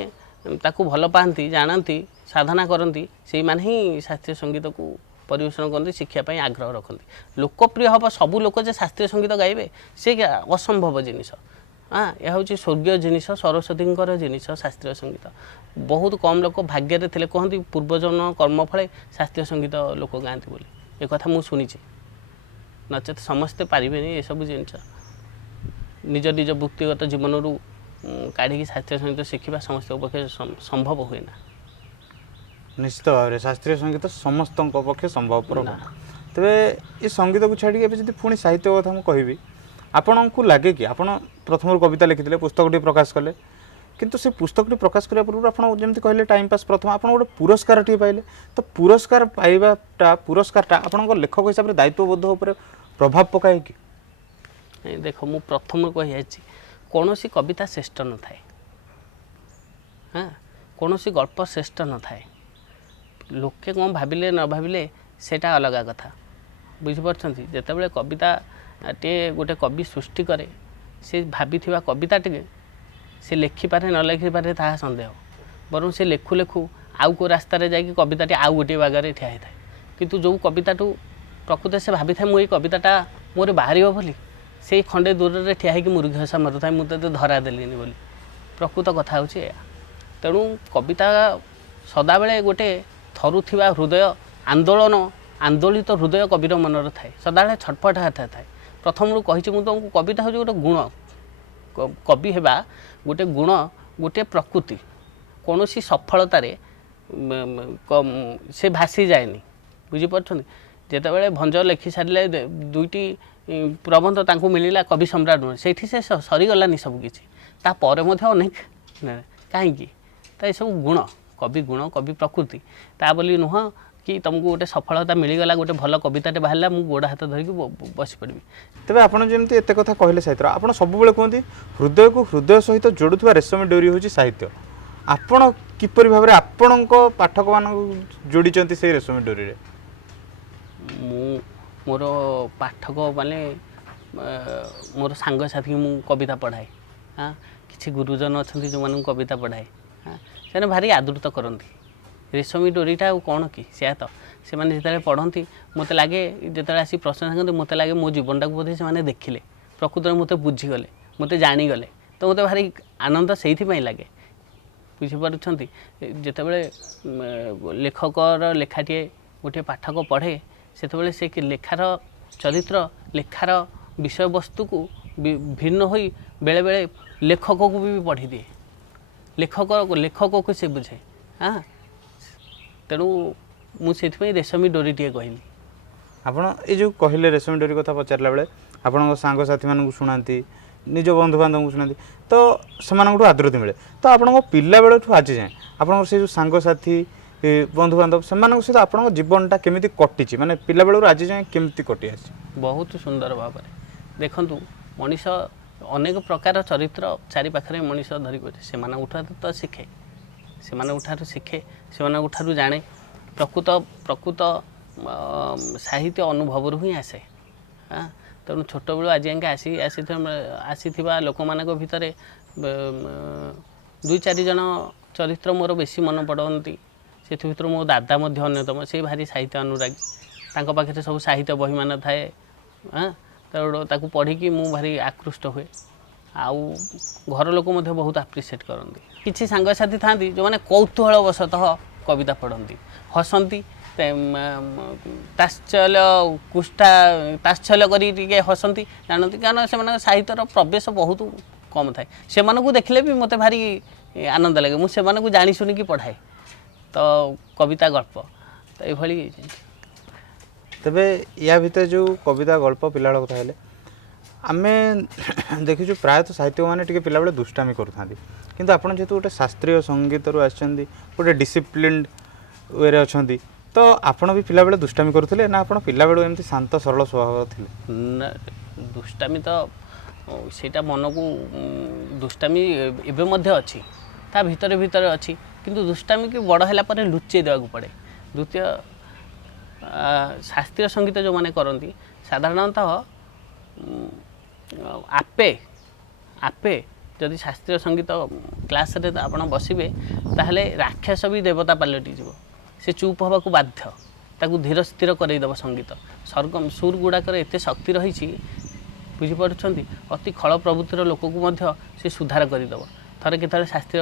ତାକୁ ଭଲ ପାଆନ୍ତି, ଜାଣନ୍ତି, ସାଧନା କରନ୍ତି, ସେଇମାନେ ହିଁ ଶାସ୍ତ୍ରୀୟ ସଙ୍ଗୀତକୁ ପରିବେଷଣ କରନ୍ତି, ଶିଖିବା ପାଇଁ ଆଗ୍ରହ ରଖନ୍ତି। ଲୋକପ୍ରିୟ ହେବ ସବୁ ଲୋକ ଯେ ଶାସ୍ତ୍ରୀୟ ସଙ୍ଗୀତ ଗାଇବେ, ସେ ଅସମ୍ଭବ ଜିନିଷ। ଏହା ହେଉଛି ସ୍ୱର୍ଗୀୟ ଜିନିଷ, ସରସ୍ୱତୀଙ୍କର ଜିନିଷ ଶାସ୍ତ୍ରୀୟ ସଙ୍ଗୀତ। ବହୁତ କମ୍ ଲୋକ ଭାଗ୍ୟରେ ଥିଲେ, କହନ୍ତି ପୂର୍ବଜନ୍ମ କର୍ମଫଳେ ଶାସ୍ତ୍ରୀୟ ସଙ୍ଗୀତ ଲୋକ ଗାଆନ୍ତି ବୋଲି, ଏକଥା ମୁଁ ଶୁଣିଛି। ନଚେତ ସମସ୍ତେ ପାରିବେନି ଏସବୁ ଜିନିଷ, ନିଜ ନିଜ ବୃତ୍ତିଗତ ଜୀବନରୁ କାଢ଼ିକି ଶାସ୍ତ୍ରୀୟ ସଙ୍ଗୀତ ଶିଖିବା ସମସ୍ତଙ୍କ ପକ୍ଷେ ସମ୍ଭବ ହୁଏ ନା। ନିଶ୍ଚିତ ଭାବରେ ଶାସ୍ତ୍ରୀୟ ସଙ୍ଗୀତ ସମସ୍ତଙ୍କ ପକ୍ଷେ ସମ୍ଭବପର ନା। ତେବେ ଏ ସଙ୍ଗୀତକୁ ଛାଡ଼ିକି ଏବେ ଯଦି ପୁଣି ସାହିତ୍ୟ କଥା ମୁଁ କହିବି, ଆପଣଙ୍କୁ ଲାଗେ କି ଆପଣ ପ୍ରଥମରୁ କବିତା ଲେଖିଥିଲେ, ପୁସ୍ତକଟି ପ୍ରକାଶ କଲେ, କିନ୍ତୁ ସେ ପୁସ୍ତକଟି ପ୍ରକାଶ କରିବା ପୂର୍ବରୁ ଆପଣ ଯେମିତି କହିଲେ ଟାଇମ୍ ପାସ୍ ପ୍ରଥମ ଆପଣ ଗୋଟେ ପୁରସ୍କାରଟିଏ ପାଇଲେ, ତ ପୁରସ୍କାରଟା ଆପଣଙ୍କ ଲେଖକ ହିସାବରେ ଦାୟିତ୍ୱବୋଧ ଉପରେ ପ୍ରଭାବ ପକାଏ କି? ଦେଖ, ମୁଁ ପ୍ରଥମରୁ କହିଯାଇଛି କୌଣସି କବିତା ଶ୍ରେଷ୍ଠ ନଥାଏ, କୌଣସି ଗଳ୍ପ ଶ୍ରେଷ୍ଠ ନଥାଏ। ଲୋକେ କ'ଣ ଭାବିଲେ ନ ଭାବିଲେ ସେଇଟା ଅଲଗା କଥା, ବୁଝିପାରୁଛନ୍ତି? ଯେତେବେଳେ କବିତାଟିଏ ଗୋଟେ କବି ସୃଷ୍ଟି କରେ, ସେ ଭାବିଥିବା କବିତାଟିକେ ସେ ଲେଖିପାରେ ନ ଲେଖିପାରେ ତାହା ସନ୍ଦେହ, ବରଂ ସେ ଲେଖୁ ଲେଖୁ ଆଉ କେଉଁ ରାସ୍ତାରେ ଯାଇକି କବିତାଟି ଆଉ ଗୋଟିଏ ବାଗରେ ଠିଆ ହେଇଥାଏ। କିନ୍ତୁ ଯେଉଁ କବିତାଠୁ ପ୍ରକୃତରେ ସେ ଭାବିଥାଏ ମୁଁ ଏଇ କବିତାଟା ମୋର ବାହାରିବ ବୋଲି, ସେଇ ଖଣ୍ଡେ ଦୂରରେ ଠିଆ ହେଇକି ମୁରୁଘ ଘଷା ମାରୁଥାଏ ମୁଁ ତତେ ଧରା ଦେଲିନି ବୋଲି। ପ୍ରକୃତ କଥା ହେଉଛି ଏହା। ତେଣୁ କବିତା ସଦାବେଳେ ଗୋଟେ ଥରୁଥିବା ହୃଦୟ, ଆନ୍ଦୋଳିତ ହୃଦୟ କବିର ମନର ଥାଏ, ସଦାବେଳେ ଛଟପଟ ହାତ ଥାଏ। ପ୍ରଥମରୁ କହିଛି ମୁଁ ତୁମକୁ, କବିତା ହେଉଛି ଗୋଟେ ଗୁଣ, କବି ହେବା ଗୋଟେ ଗୁଣ, ଗୋଟିଏ ପ୍ରକୃତି। କୌଣସି ସଫଳତାରେ ସେ ଭାସି ଯାଏନି, ବୁଝିପାରୁଛନ୍ତି? ଯେତେବେଳେ ଭଞ୍ଜ ଲେଖି ସାରିଲେ 2ଟି ପ୍ରବନ୍ଧ ତାଙ୍କୁ ମିଳିଲା କବି ସମ୍ରାଟ, ସେଇଠି ସେ ସରିଗଲାନି ସବୁକିଛି, ତାପରେ ମଧ୍ୟ ଅନେକ, କାହିଁକି? ତ ଏସବୁ ଗୁଣ, କବି ପ୍ରକୃତି। ତା ବୋଲି ନୁହଁ କି ତୁମକୁ ଗୋଟେ ସଫଳତା ମିଳିଗଲା, ଗୋଟେ ଭଲ କବିତାଟେ ବାହାରିଲା, ମୁଁ ଗୋଡ଼ ହାତ ଧରିକି ବସି ପଡ଼ିବି। ତେବେ ଆପଣ ଯେମିତି ଏତେ କଥା କହିଲେ ସାହିତ୍ୟ, ଆପଣ ସବୁବେଳେ କୁହନ୍ତି ହୃଦୟକୁ ହୃଦୟ ସହିତ ଯୋଡ଼ୁଥିବା ରେଶମୀ ଡୋରି ହେଉଛି ସାହିତ୍ୟ। ଆପଣ କିପରି ଭାବରେ ଆପଣଙ୍କ ପାଠକମାନଙ୍କୁ ଯୋଡ଼ିଛନ୍ତି ସେଇ ରେଶମୀ ଡୋରିରେ? ମୁଁ ମୋର ପାଠକ ମାନେ ମୋର ସାଙ୍ଗସାଥୀକି ମୁଁ କବିତା ପଢ଼ାଏ, କିଛି ଗୁରୁଜନ ଅଛନ୍ତି ଯେଉଁମାନଙ୍କୁ କବିତା ପଢ଼ାଏ, ସେମାନେ ଭାରି ଆଦୃତ କରନ୍ତି। ରେଶମୀ ଡୋରିଟା ଆଉ କ'ଣ କି, ସେୟା ତ। ସେମାନେ ଯେତେବେଳେ ପଢ଼ନ୍ତି ମୋତେ ଲାଗେ, ଯେତେବେଳେ ଆସି ପ୍ରଶଂସା କରନ୍ତି ମୋତେ ଲାଗେ ମୋ ଜୀବନଟାକୁ ବୋଧେ ସେମାନେ ଦେଖିଲେ, ପ୍ରକୃତରେ ମୋତେ ବୁଝିଗଲେ, ମୋତେ ଜାଣିଗଲେ। ତ ମୋତେ ଭାରି ଆନନ୍ଦ ସେଇଥିପାଇଁ ଲାଗେ, ବୁଝିପାରୁଛନ୍ତି? ଯେତେବେଳେ ଲେଖକର ଲେଖାଟିଏ ଗୋଟିଏ ପାଠକ ପଢ଼େ, ସେତେବେଳେ ସେ ଲେଖାର ଚରିତ୍ର, ଲେଖାର ବିଷୟବସ୍ତୁକୁ ଭିନ୍ନ ହୋଇ ବେଳେବେଳେ ଲେଖକକୁ ବି ପଢ଼ିଦିଏ, ଲେଖକକୁ ସେ ବୁଝେ। ତେଣୁ ମୁଁ ସେଥିପାଇଁ ରେଶମୀ ଡୋରିଟିଏ କହିଲି। ଆପଣ ଏଇ ଯେଉଁ କହିଲେ ରେଶମୀ ଡୋରି କଥା ପଚାରିଲା ବେଳେ ଆପଣଙ୍କ ସାଙ୍ଗସାଥିମାନଙ୍କୁ ଶୁଣାନ୍ତି, ନିଜ ବନ୍ଧୁବାନ୍ଧବଙ୍କୁ ଶୁଣାନ୍ତି, ତ ସେମାନଙ୍କଠୁ ଆଦୃତି ମିଳେ। ତ ଆପଣଙ୍କ ପିଲାବେଳଠୁ ଆଜି ଯାଏଁ ଆପଣଙ୍କର ସେଇ ଯେଉଁ ସାଙ୍ଗସାଥି ବନ୍ଧୁବାନ୍ଧବ ସେମାନଙ୍କ ସହିତ ଆପଣଙ୍କ ଜୀବନଟା କେମିତି କଟିଛି, ମାନେ ପିଲାବେଳରୁ ଆଜି ଯାଏଁ କେମିତି କଟି ଆସିଛି? ବହୁତ ସୁନ୍ଦର ଭାବରେ। ଦେଖନ୍ତୁ, ମଣିଷ ଅନେକ ପ୍ରକାର ଚରିତ୍ର ଚାରିପାଖରେ ମଣିଷ ଧରିପାରେ। ସେମାନଙ୍କଠାରୁ ତ ଶିଖେ, ସେମାନଙ୍କଠାରୁ ଜାଣେ। ପ୍ରକୃତ ସାହିତ୍ୟ ଅନୁଭବରୁ ହିଁ ଆସେ। ତେଣୁ ଛୋଟବେଳୁ ଆଜି ଯାଏଁ ଆସିଥିବା ଲୋକମାନଙ୍କ ଭିତରେ 2-4 ଜଣ ଚରିତ୍ର ମୋର ବେଶୀ ମନେ ପଡ଼ନ୍ତି। ସେଥିଭିତରୁ ମୋ ଦାଦା ମଧ୍ୟ ଅନ୍ୟତମ। ସେ ଭାରି ସାହିତ୍ୟ ଅନୁରାଗୀ। ତାଙ୍କ ପାଖରେ ସବୁ ସାହିତ୍ୟ ବହିମାନ ଥାଏ। ତାକୁ ପଢ଼ିକି ମୁଁ ଭାରି ଆକୃଷ୍ଟ ହୁଏ। ଆଉ ଘର ଲୋକ ମଧ୍ୟ ବହୁତ ଆପ୍ରିସିଏଟ୍ କରନ୍ତି। କିଛି ସାଙ୍ଗସାଥି ଥାଆନ୍ତି ଯେଉଁମାନେ କୌତୂହଳବଶତଃ କବିତା ପଢ଼ନ୍ତି, ହସନ୍ତି, ତାତ୍ସଲ୍ୟ କରି ଟିକେ ହସନ୍ତି, ଜାଣନ୍ତି, କାରଣ ସେମାନଙ୍କ ସାହିତ୍ୟର ପ୍ରବେଶ ବହୁତ କମ୍ ଥାଏ। ସେମାନଙ୍କୁ ଦେଖିଲେ ବି ମୋତେ ଭାରି ଆନନ୍ଦ ଲାଗେ। ମୁଁ ସେମାନଙ୍କୁ ଜାଣି ଶୁଣିକି ପଢ଼ାଏ, ତ କବିତା ଗଳ୍ପ ତ ଏଇଭଳି। ତେବେ ୟା ଭିତରେ ଯେଉଁ କବିତା ଗଳ୍ପ ପିଲାବେଳ କଥା ହେଲେ, ଆମେ ଦେଖିଛୁ ପ୍ରାୟତଃ ସାହିତ୍ୟମାନେ ଟିକେ ପିଲାବେଳେ ଦୁଷ୍ଟାମି କରୁଥାନ୍ତି, କିନ୍ତୁ ଆପଣ ଯେହେତୁ ଗୋଟେ ଶାସ୍ତ୍ରୀୟ ସଙ୍ଗୀତରୁ ଆସିଛନ୍ତି, ଗୋଟେ ଡିସିପ୍ଲିନ୍ଡ ୱେରେ ଅଛନ୍ତି, ତ ଆପଣ ବି ପିଲାବେଳେ ଦୁଷ୍ଟାମି କରୁଥିଲେ ନା ଆପଣ ପିଲାବେଳୁ ଏମିତି ଶାନ୍ତ ସରଳ ସ୍ୱଭାବ ଥିଲେ? ନା, ଦୁଷ୍ଟାମି ତ ସେଇଟା ମନକୁ ଦୁଷ୍ଟାମି ଏବେ ମଧ୍ୟ ଅଛି, ତା ଭିତରେ ଅଛି, କିନ୍ତୁ ଦୁଷ୍ଟାମିକି ବଡ଼ ହେଲା ପରେ ଲୁଚେଇ ଦେବାକୁ ପଡ଼େ। ଦ୍ୱିତୀୟ, ଶାସ୍ତ୍ରୀୟ ସଙ୍ଗୀତ ଯେଉଁମାନେ କରନ୍ତି ସାଧାରଣତଃ ଆପେ ଯଦି ଶାସ୍ତ୍ରୀୟ ସଙ୍ଗୀତ କ୍ଲାସ୍ରେ ଆପଣ ବସିବେ, ତାହେଲେ ରାକ୍ଷସ ବି ଦେବତା ପାଲଟିଯିବ। ସେ ଚୁପ୍ ହେବାକୁ ବାଧ୍ୟ, ତାକୁ ଧୀର ସ୍ଥିର କରେଇଦେବ ସଙ୍ଗୀତ। ସୁର ଗୁଡ଼ାକରେ ଏତେ ଶକ୍ତି ରହିଛି, ବୁଝିପାରୁଛନ୍ତି, ଅତି ଖଳ ପ୍ରବୃତ୍ତିର ଲୋକକୁ ମଧ୍ୟ ସେ ସୁଧାର କରିଦେବ। ଥରେ କେତେବେଳେ ଶାସ୍ତ୍ରୀୟ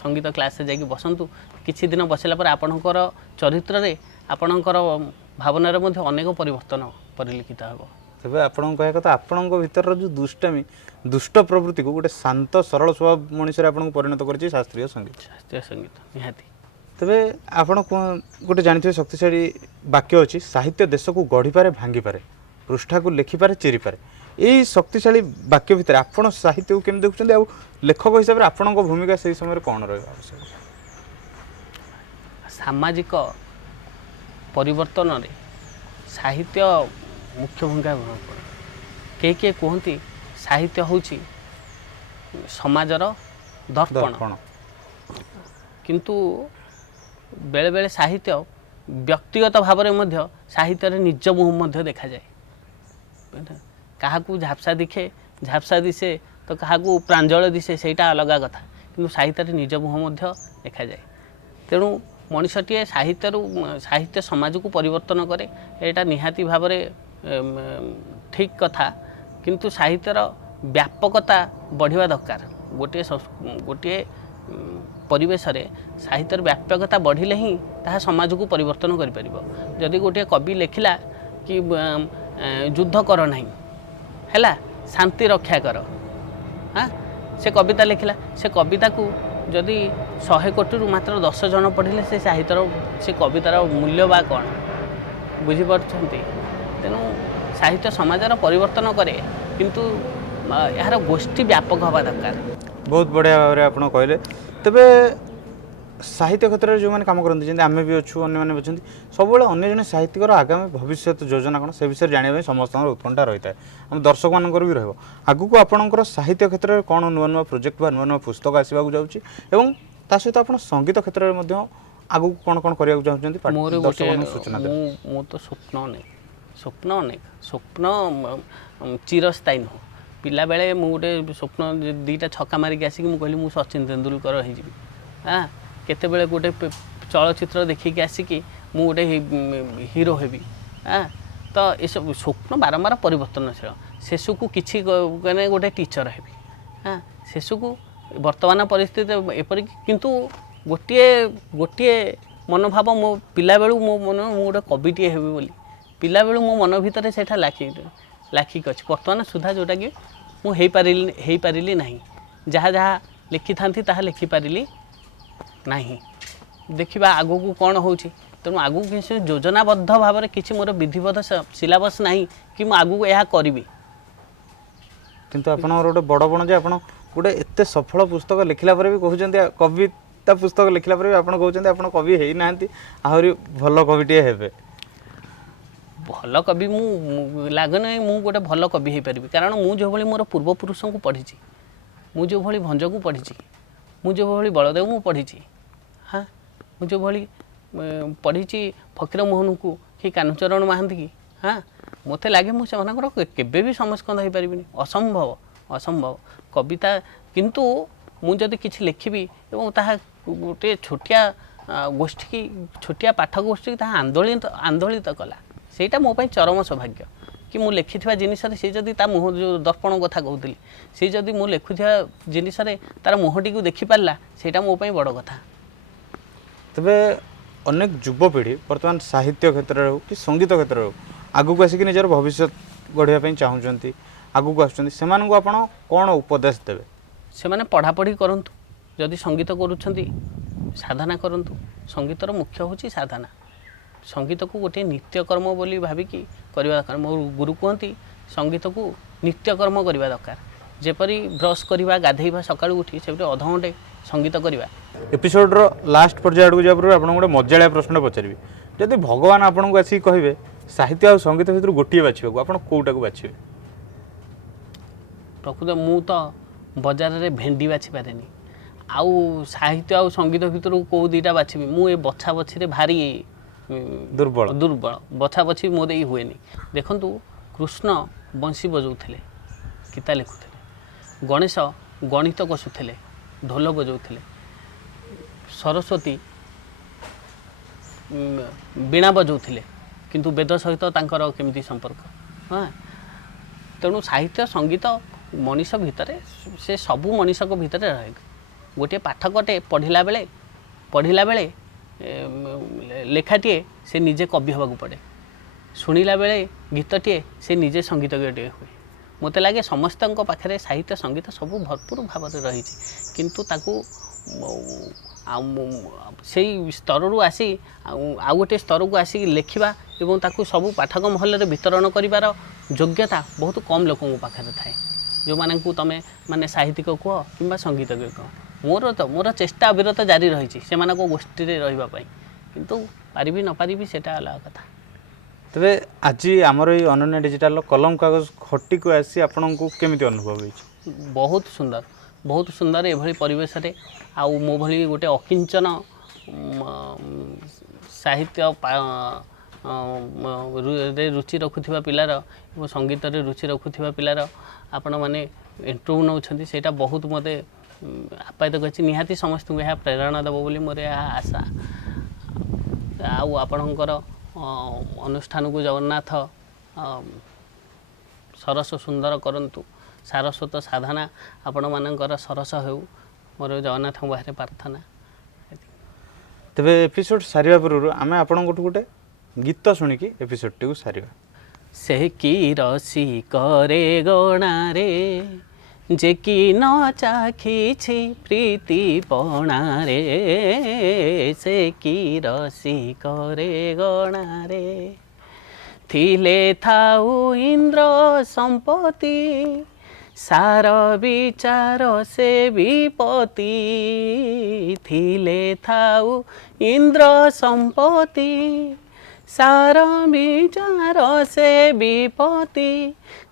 ସଙ୍ଗୀତ କ୍ଲାସ୍ରେ ଯାଇକି ବସନ୍ତୁ, କିଛି ଦିନ ବସିଲା ପରେ ଆପଣଙ୍କର ଚରିତ୍ରରେ, ଆପଣଙ୍କର ଭାବନାରେ ମଧ୍ୟ ଅନେକ ପରିବର୍ତ୍ତନ ପରିଲକ୍ଷିତ ହେବ। ତେବେ ଆପଣଙ୍କ କହିବା କଥା, ଆପଣଙ୍କ ଭିତରର ଯେଉଁ ଦୁଷ୍ଟ ପ୍ରବୃତ୍ତିକୁ ଗୋଟେ ଶାନ୍ତ ସରଳ ସ୍ୱଭାବ ମଣିଷରେ ଆପଣଙ୍କୁ ପରିଣତ କରିଛି ଶାସ୍ତ୍ରୀୟ ସଙ୍ଗୀତ। ନିହାତି। ତେବେ ଆପଣ ଗୋଟେ ଜାଣିଥିବେ ଶକ୍ତିଶାଳୀ ବାକ୍ୟ ଅଛି, ସାହିତ୍ୟ ଦେଶକୁ ଗଢ଼ିପାରେ, ଭାଙ୍ଗିପାରେ, ପୃଷ୍ଠାକୁ ଲେଖିପାରେ, ଚିରିପାରେ। ଏଇ ଶକ୍ତିଶାଳୀ ବାକ୍ୟ ଭିତରେ ଆପଣ ସାହିତ୍ୟକୁ କେମିତି ଦେଖୁଛନ୍ତି, ଆଉ ଲେଖକ ହିସାବରେ ଆପଣଙ୍କ ଭୂମିକା ସେହି ସମୟରେ କ'ଣ ରହିବା ଆବଶ୍ୟକ? ସାମାଜିକ ପରିବର୍ତ୍ତନରେ ସାହିତ୍ୟ ମୁଖ୍ୟ ଭୂମିକା ଗ୍ରହଣ କରେ। କିଏ କୁହନ୍ତି ସାହିତ୍ୟ ହେଉଛି ସମାଜର ଦର୍ପଣ, କିନ୍ତୁ ବେଳେବେଳେ ସାହିତ୍ୟ ବ୍ୟକ୍ତିଗତ ଭାବରେ ମଧ୍ୟ ସାହିତ୍ୟରେ ନିଜ ମୁହଁ ମଧ୍ୟ ଦେଖାଯାଏ। କାହାକୁ ଝାପ୍ସା ଦିଶେ ତ କାହାକୁ ପ୍ରାଞ୍ଜଳ ଦିଶେ, ସେଇଟା ଅଲଗା କଥା, କିନ୍ତୁ ସାହିତ୍ୟରେ ନିଜ ମୁହଁ ମଧ୍ୟ ଦେଖାଯାଏ। ତେଣୁ ମଣିଷଟିଏ ସାହିତ୍ୟ ସମାଜକୁ ପରିବର୍ତ୍ତନ କରେ, ଏଇଟା ନିହାତି ଭାବରେ ଠିକ୍ କଥା, କିନ୍ତୁ ସାହିତ୍ୟର ବ୍ୟାପକତା ବଢ଼ିବା ଦରକାର। ଗୋଟିଏ ପରିବେଶରେ ସାହିତ୍ୟର ବ୍ୟାପକତା ବଢ଼ିଲେ ହିଁ ତାହା ସମାଜକୁ ପରିବର୍ତ୍ତନ କରିପାରିବ। ଯଦି ଗୋଟିଏ କବି ଲେଖିଲା କି ଯୁଦ୍ଧ କର ନାହିଁ, ହେଲା, ଶାନ୍ତି ରକ୍ଷା କର, ସେ କବିତା ଲେଖିଲା, ସେ କବିତାକୁ ଯଦି 100 କୋଟିରୁ ମାତ୍ର 10 ଜଣ ପଢ଼ିଲେ ସେ କବିତାର ମୂଲ୍ୟ ବା କ'ଣ, ବୁଝିପାରୁଛନ୍ତି? ତେଣୁ ସାହିତ୍ୟ ସମାଜର ପରିବର୍ତ୍ତନ କରେ, କିନ୍ତୁ ଏହାର ଗୋଷ୍ଠୀ ବ୍ୟାପକ ହେବା ଦରକାର। ବହୁତ ବଢ଼ିଆ ଭାବରେ ଆପଣ କହିଲେ। ତେବେ ସାହିତ୍ୟ କ୍ଷେତ୍ରରେ ଯେଉଁମାନେ କାମ କରନ୍ତି, ଯେମିତି ଆମେ ବି ଅଛୁ, ଅନ୍ୟମାନେ ବି ଅଛନ୍ତି, ସବୁବେଳେ ଅନ୍ୟ ଜଣେ ସାହିତ୍ୟିକର ଆଗାମୀ ଭବିଷ୍ୟତ ଯୋଜନା କ'ଣ, ସେ ବିଷୟରେ ଜାଣିବା ପାଇଁ ସମସ୍ତଙ୍କର ଉତ୍କଣ୍ଠା ରହିଥାଏ, ଆମ ଦର୍ଶକମାନଙ୍କର ବି ରହିବ। ଆଗକୁ ଆପଣଙ୍କର ସାହିତ୍ୟ କ୍ଷେତ୍ରରେ କ'ଣ ନୂଆ ନୂଆ ପ୍ରୋଜେକ୍ଟ ବା ନୂଆ ନୂଆ ପୁସ୍ତକ ଆସିବାକୁ ଯାଉଛି, ଏବଂ ତା ସହିତ ଆପଣ ସଙ୍ଗୀତ କ୍ଷେତ୍ରରେ ମଧ୍ୟ ଆଗକୁ କ'ଣ କ'ଣ କରିବାକୁ ଚାହୁଁଛନ୍ତି? ମୁଁ ତ ସ୍ୱପ୍ନ ଚିରସ୍ଥାୟୀ ନୁହଁ। ପିଲାବେଳେ ମୁଁ ଗୋଟେ ସ୍ୱପ୍ନ, 2ଟା ଛକା ମାରିକି ଆସିକି ମୁଁ କହିଲି ମୁଁ ସଚିନ ତେନ୍ଦୁଲକର ହେଇଯିବି। କେତେବେଳେ ଗୋଟେ ଚଳଚ୍ଚିତ୍ର ଦେଖିକି ଆସିକି ମୁଁ ଗୋଟେ ହିରୋ ହେବି। ତ ଏସବୁ ସ୍ୱପ୍ନ ବାରମ୍ବାର ପରିବର୍ତ୍ତନଶୀଳ। ଶେଷକୁ କିଛି ଗୋଟେ ଟିଚର ହେବି। ଶେଷକୁ ବର୍ତ୍ତମାନ ପରିସ୍ଥିତି ଏପରିକି, କିନ୍ତୁ ଗୋଟିଏ ମନୋଭାବ ମୋ ପିଲାବେଳୁ ମୁଁ ଗୋଟେ କବିଟିଏ ହେବି ବୋଲି, ପିଲାବେଳୁ ମୋ ମନ ଭିତରେ ସେଇଟା ଲାଖିକି ଅଛି। ବର୍ତ୍ତମାନ ସୁଦ୍ଧା ଯେଉଁଟାକି ମୁଁ ହେଇପାରିଲି ନାହିଁ, ଯାହା ଲେଖିଥାନ୍ତି ତାହା ଲେଖିପାରିଲି ନାହିଁ। ଦେଖିବା ଆଗକୁ କ'ଣ ହେଉଛି। ତେଣୁ ଆଗକୁ କିଛି ଯୋଜନାବଦ୍ଧ ଭାବରେ କିଛି ମୋର ବିଧିବଦ୍ଧ ସିଲାବସ୍ ନାହିଁ କି ମୁଁ ଆଗକୁ ଏହା କରିବି। କିନ୍ତୁ ଆପଣଙ୍କର ଗୋଟେ ବଡ଼ ବଣ ଯେ ଆପଣ ଗୋଟେ ଏତେ ସଫଳ ପୁସ୍ତକ ଲେଖିଲା ପରେ ବି କହୁଛନ୍ତି, କବିତା ପୁସ୍ତକ ଲେଖିଲା ପରେ ବି ଆପଣ କହୁଛନ୍ତି ଆପଣ କବି ହେଇନାହାନ୍ତି, ଆହୁରି ଭଲ କବିଟିଏ ହେବେ। ଭଲ କବି ମୁଁ ଲାଗୁନାହିଁ ମୁଁ ଗୋଟେ ଭଲ କବି ହେଇପାରିବି, କାରଣ ମୁଁ ଯେଉଁଭଳି ମୋର ପୂର୍ବପୁରୁଷଙ୍କୁ ପଢ଼ିଛି, ମୁଁ ଯେଉଁଭଳି ଭଞ୍ଜକୁ ପଢ଼ିଛି, ମୁଁ ଯେଉଁଭଳି ବଳଦେବଙ୍କୁ ପଢ଼ିଛି, ହଁ ମୁଁ ଯେଉଁଭଳି ପଢ଼ିଛି ଫକୀରମୋହନଙ୍କୁ କି କାହ୍ନୁଚରଣ ମହାନ୍ତିକି, ହଁ ମୋତେ ଲାଗେ ମୁଁ ସେମାନଙ୍କର କେବେ ବି ସମସ୍କନ୍ଧ ହେଇପାରିବିନି, ଅସମ୍ଭବ କବିତା। କିନ୍ତୁ ମୁଁ ଯଦି କିଛି ଲେଖିବି ଏବଂ ତାହା ଗୋଟିଏ ଛୋଟିଆ ଗୋଷ୍ଠୀ କି ଛୋଟିଆ ପାଠକ ଗୋଷ୍ଠୀ ତାହା ଆନ୍ଦୋଳିତ କଲା, ସେଇଟା ମୋ ପାଇଁ ଚରମ ସୌଭାଗ୍ୟ। କି ମୁଁ ଲେଖିଥିବା ଜିନିଷରେ ସେ ଯଦି ତା ମୁହଁ, ଯେଉଁ ଦର୍ପଣ କଥା କହୁଥିଲି, ସେ ଯଦି ମୁଁ ଲେଖୁଥିବା ଜିନିଷରେ ତାର ମୁହଁଟିକୁ ଦେଖିପାରିଲା, ସେଇଟା ମୋ ପାଇଁ ବଡ଼ କଥା। ତେବେ ଅନେକ ଯୁବପିଢ଼ି ବର୍ତ୍ତମାନ ସାହିତ୍ୟ କ୍ଷେତ୍ରରେ ହେଉ କି ସଙ୍ଗୀତ କ୍ଷେତ୍ରରେ ହେଉ ଆଗକୁ ଆସିକି ନିଜର ଭବିଷ୍ୟତ ଗଢ଼ିବା ପାଇଁ ଚାହୁଁଛନ୍ତି, ଆଗକୁ ଆସୁଛନ୍ତି, ସେମାନଙ୍କୁ ଆପଣ କ'ଣ ଉପଦେଶ ଦେବେ? ସେମାନେ ପଢ଼ାପଢ଼ି କରନ୍ତୁ, ଯଦି ସଙ୍ଗୀତ କରୁଛନ୍ତି ସାଧନା କରନ୍ତୁ। ସଙ୍ଗୀତର ମୁଖ୍ୟ ହେଉଛି ସାଧନା। ସଙ୍ଗୀତକୁ ଗୋଟିଏ ନିତ୍ୟକର୍ମ ବୋଲି ଭାବିକି କରିବା ଦରକାର। ମୋ ଗୁରୁ କୁହନ୍ତି ସଙ୍ଗୀତକୁ ନିତ୍ୟକର୍ମ କରିବା ଦରକାର। ଯେପରି ବ୍ରସ୍ କରିବା, ଗାଧେଇବା, ସକାଳୁ ଉଠି ସେପରି ଅଧଘଣ୍ଟେ ସଙ୍ଗୀତ କରିବା। ଏପିସୋଡ଼ର ଲାଷ୍ଟ ପର୍ଯ୍ୟାୟ ଆଡ଼କୁ ଯିବା ପୂର୍ବରୁ ଆପଣଙ୍କୁ ଗୋଟେ ମଜାଳିଆ ପ୍ରଶ୍ନ ପଚାରିବି। ଯଦି ଭଗବାନ ଆପଣଙ୍କୁ ଆସିକି କହିବେ ସାହିତ୍ୟ ଆଉ ସଙ୍ଗୀତ ଭିତରୁ ଗୋଟିଏ ବାଛିବାକୁ, ଆପଣ କେଉଁଟାକୁ ବାଛିବେ? ପ୍ରକୃତ ମୁଁ ତ ବଜାରରେ ଭେଣ୍ଡି ବାଛି ପାରେନି, ଆଉ ସାହିତ୍ୟ ଆଉ ସଙ୍ଗୀତ ଭିତରୁ କେଉଁ ଦୁଇଟା ବାଛିବି? ମୁଁ ଏ ବଛା ବଛିରେ ଭାରି ଦୁର୍ବଳ। ବଛା ବଛି ମୋ ଦେଇ ହୁଏନି। ଦେଖନ୍ତୁ, କୃଷ୍ଣ ବଂଶୀ ବଜାଉଥିଲେ, ଗୀତା ଲେଖୁଥିଲେ, ଗଣେଶ ଗଣିତ କଷୁଥିଲେ, ଢୋଲ ବଜାଉଥିଲେ, ସରସ୍ୱତୀ ବୀଣା ବଜାଉଥିଲେ, କିନ୍ତୁ ବେଦ ସହିତ ତାଙ୍କର କେମିତି ସମ୍ପର୍କ? ହଁ, ତେଣୁ ସାହିତ୍ୟ ସଙ୍ଗୀତ ମଣିଷ ଭିତରେ, ସେ ସବୁ ମଣିଷଙ୍କ ଭିତରେ ରହେ। ଗୋଟିଏ ପାଠକଟେ ପଢ଼ିଲା ବେଳେ ଲେଖାଟିଏ ସେ ନିଜେ କବି ହେବାକୁ ପଡ଼େ, ଶୁଣିଲା ବେଳେ ଗୀତଟିଏ ସେ ନିଜେ ସଙ୍ଗୀତଜ୍ଞଟିଏ ହୁଏ। ମୋତେ ଲାଗେ ସମସ୍ତଙ୍କ ପାଖରେ ସାହିତ୍ୟ ସଙ୍ଗୀତ ସବୁ ଭରପୁର ଭାବରେ ରହିଛି, କିନ୍ତୁ ତାକୁ ସେଇ ସ୍ତରରୁ ଆସି ଆଉ ଗୋଟିଏ ସ୍ତରକୁ ଆସିକି ଲେଖିବା ଏବଂ ତାକୁ ସବୁ ପାଠକ ମହଲରେ ବିତରଣ କରିବାର ଯୋଗ୍ୟତା ବହୁତ କମ୍ ଲୋକଙ୍କ ପାଖରେ ଥାଏ। ଯେଉଁମାନଙ୍କୁ ତମେ ମାନେ ସାହିତ୍ୟିକ କୁହ କିମ୍ବା ସଙ୍ଗୀତଜ୍ଞ କୁହ, ମୋର ଚେଷ୍ଟା ଅବିରତ ଜାରି ରହିଛି ସେମାନଙ୍କ ଗୋଷ୍ଠୀରେ ରହିବା ପାଇଁ, କିନ୍ତୁ ପାରିବି ନ ପାରିବି ସେଇଟା ଅଲଗା କଥା। ତେବେ ଆଜି ଆମର ଏଇ ଅନନ୍ୟା ଡିଜିଟାଲର କଲମ କାଗଜ ଖଟିକୁ ଆସି ଆପଣଙ୍କୁ କେମିତି ଅନୁଭବ ହେଇଛି? ବହୁତ ସୁନ୍ଦର ଏଭଳି ପରିବେଶରେ, ଆଉ ମୋ ଭଳି ଗୋଟେ ଅକିଞ୍ଚନ ସାହିତ୍ୟରେ ରୁଚି ରଖୁଥିବା ପିଲାର ଏବଂ ସଙ୍ଗୀତରେ ରୁଚି ରଖୁଥିବା ପିଲାର ଆପଣମାନେ ଇଣ୍ଟରଭ୍ୟୁ ନେଉଛନ୍ତି, ସେଇଟା ବହୁତ ମୋତେ ଆପ୍ୟାୟିତ କରିଛି। ନିହାତି ସମସ୍ତଙ୍କୁ ଏହା ପ୍ରେରଣା ଦେବ ବୋଲି ମୋର ଏହା ଆଶା। ଆଉ ଆପଣଙ୍କର ଅନୁଷ୍ଠାନକୁ ଜଗନ୍ନାଥ ସରସ ସୁନ୍ଦର କରନ୍ତୁ, ସାରସ୍ୱତ ସାଧନା ଆପଣମାନଙ୍କର ସରସ ହେଉ, ମୋର ଜଗନ୍ନାଥଙ୍କ ପାଖରେ ପ୍ରାର୍ଥନା। ତେବେ ଏପିସୋଡ଼ ସାରିବା ପୂର୍ବରୁ ଆମେ ଆପଣଙ୍କଠୁ ଗୋଟେ ଗୀତ ଶୁଣିକି ଏପିସୋଡ଼ଟିକୁ ସାରିବା। ସେ କି ରସିକରେ ଗଣାରେ ଯେ କି ନ ଚାଖିଛି ପ୍ରୀତି ପଣାରେ, ସେ କି ରସିକରେ ଗଣାରେ ଥିଲେ ଥାଉ ଇନ୍ଦ୍ର ସମ୍ପତ୍ତି, ସାର ବିଚାର ସେ ବିପତ୍ତି, ଥିଲେ ଥାଉ ଇନ୍ଦ୍ର ସମ୍ପତ୍ତି, ସାର ବିଚାର ସେ ବିପତ୍ତି,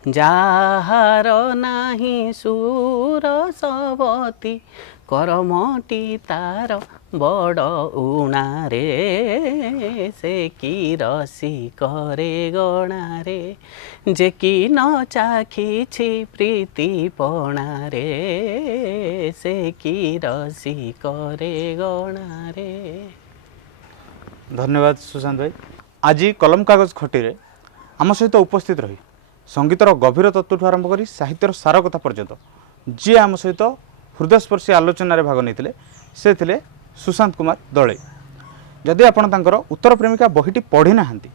ଯାହାର ନାହିଁ ସୁରସବତୀ, କରମଟି ତାର ବଡ଼ ଉଣାରେ, ସେ କି ରସିକରେ ଗଣାରେ ଯେ କି ନ ଚାଖିଛି ପ୍ରୀତି ପଣାରେ, ସେ କି ରସିକରେ ଗଣାରେ। ଧନ୍ୟବାଦ ସୁଶାନ୍ତ ଭାଇ। ଆଜି କଲମ କାଗଜ ଖଟିରେ ଆମ ସହିତ ଉପସ୍ଥିତ ରହି ସଙ୍ଗୀତର ଗଭୀର ତତ୍ତ୍ୱଠୁ ଆରମ୍ଭ କରି ସାହିତ୍ୟର ସାର କଥା ପର୍ଯ୍ୟନ୍ତ ଯିଏ ଆମ ସହିତ ହୃଦୟସ୍ପର୍ଶୀ ଆଲୋଚନାରେ ଭାଗ ନେଇଥିଲେ ସେ ଥିଲେ ସୁଶାନ୍ତ କୁମାର ଦଳେଇ। ଯଦି ଆପଣ ତାଙ୍କର ଉତ୍ତର ପ୍ରେମିକା ବହିଟି ପଢ଼ି ନାହାନ୍ତି,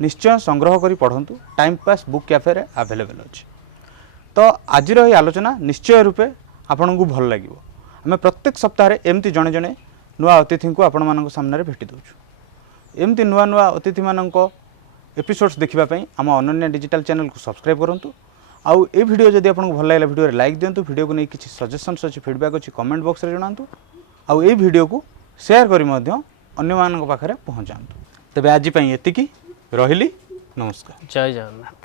ନିଶ୍ଚୟ ସଂଗ୍ରହ କରି ପଢ଼ନ୍ତୁ। ଟାଇମ୍ ପାସ୍ ବୁକ୍ କ୍ୟାଫେରେ ଆଭେଲେବଲ୍ ଅଛି। ତ ଆଜିର ଏହି ଆଲୋଚନା ନିଶ୍ଚୟ ରୂପେ ଆପଣଙ୍କୁ ଭଲ ଲାଗିବ। ଆମେ ପ୍ରତ୍ୟେକ ସପ୍ତାହରେ ଏମିତି ଜଣେ ଜଣେ ନୂଆ ଅତିଥିଙ୍କୁ ଆପଣମାନଙ୍କ ସାମ୍ନାରେ ଭେଟି ଦେଉଛୁ। एमती नुआ नुआ अतिथि मानक एपिसोड्स देखिए आम अनन्या डिजिटल चैनल को सब्सक्राइब करूँ। आउ ए वीडियो जदि आपको भल लगे वीडियो लाइक दिंतु, वीडियो को नहीं किसी सजेशन्स अच्छी फीडबैक अच्छी कमेंट बॉक्स में जनातु। आउ ए वीडियो को शेयर करी अन्य पाखे पहुँचातु। तेबे आज एतिकी रहिली, नमस्कार, जय जगन्नाथ।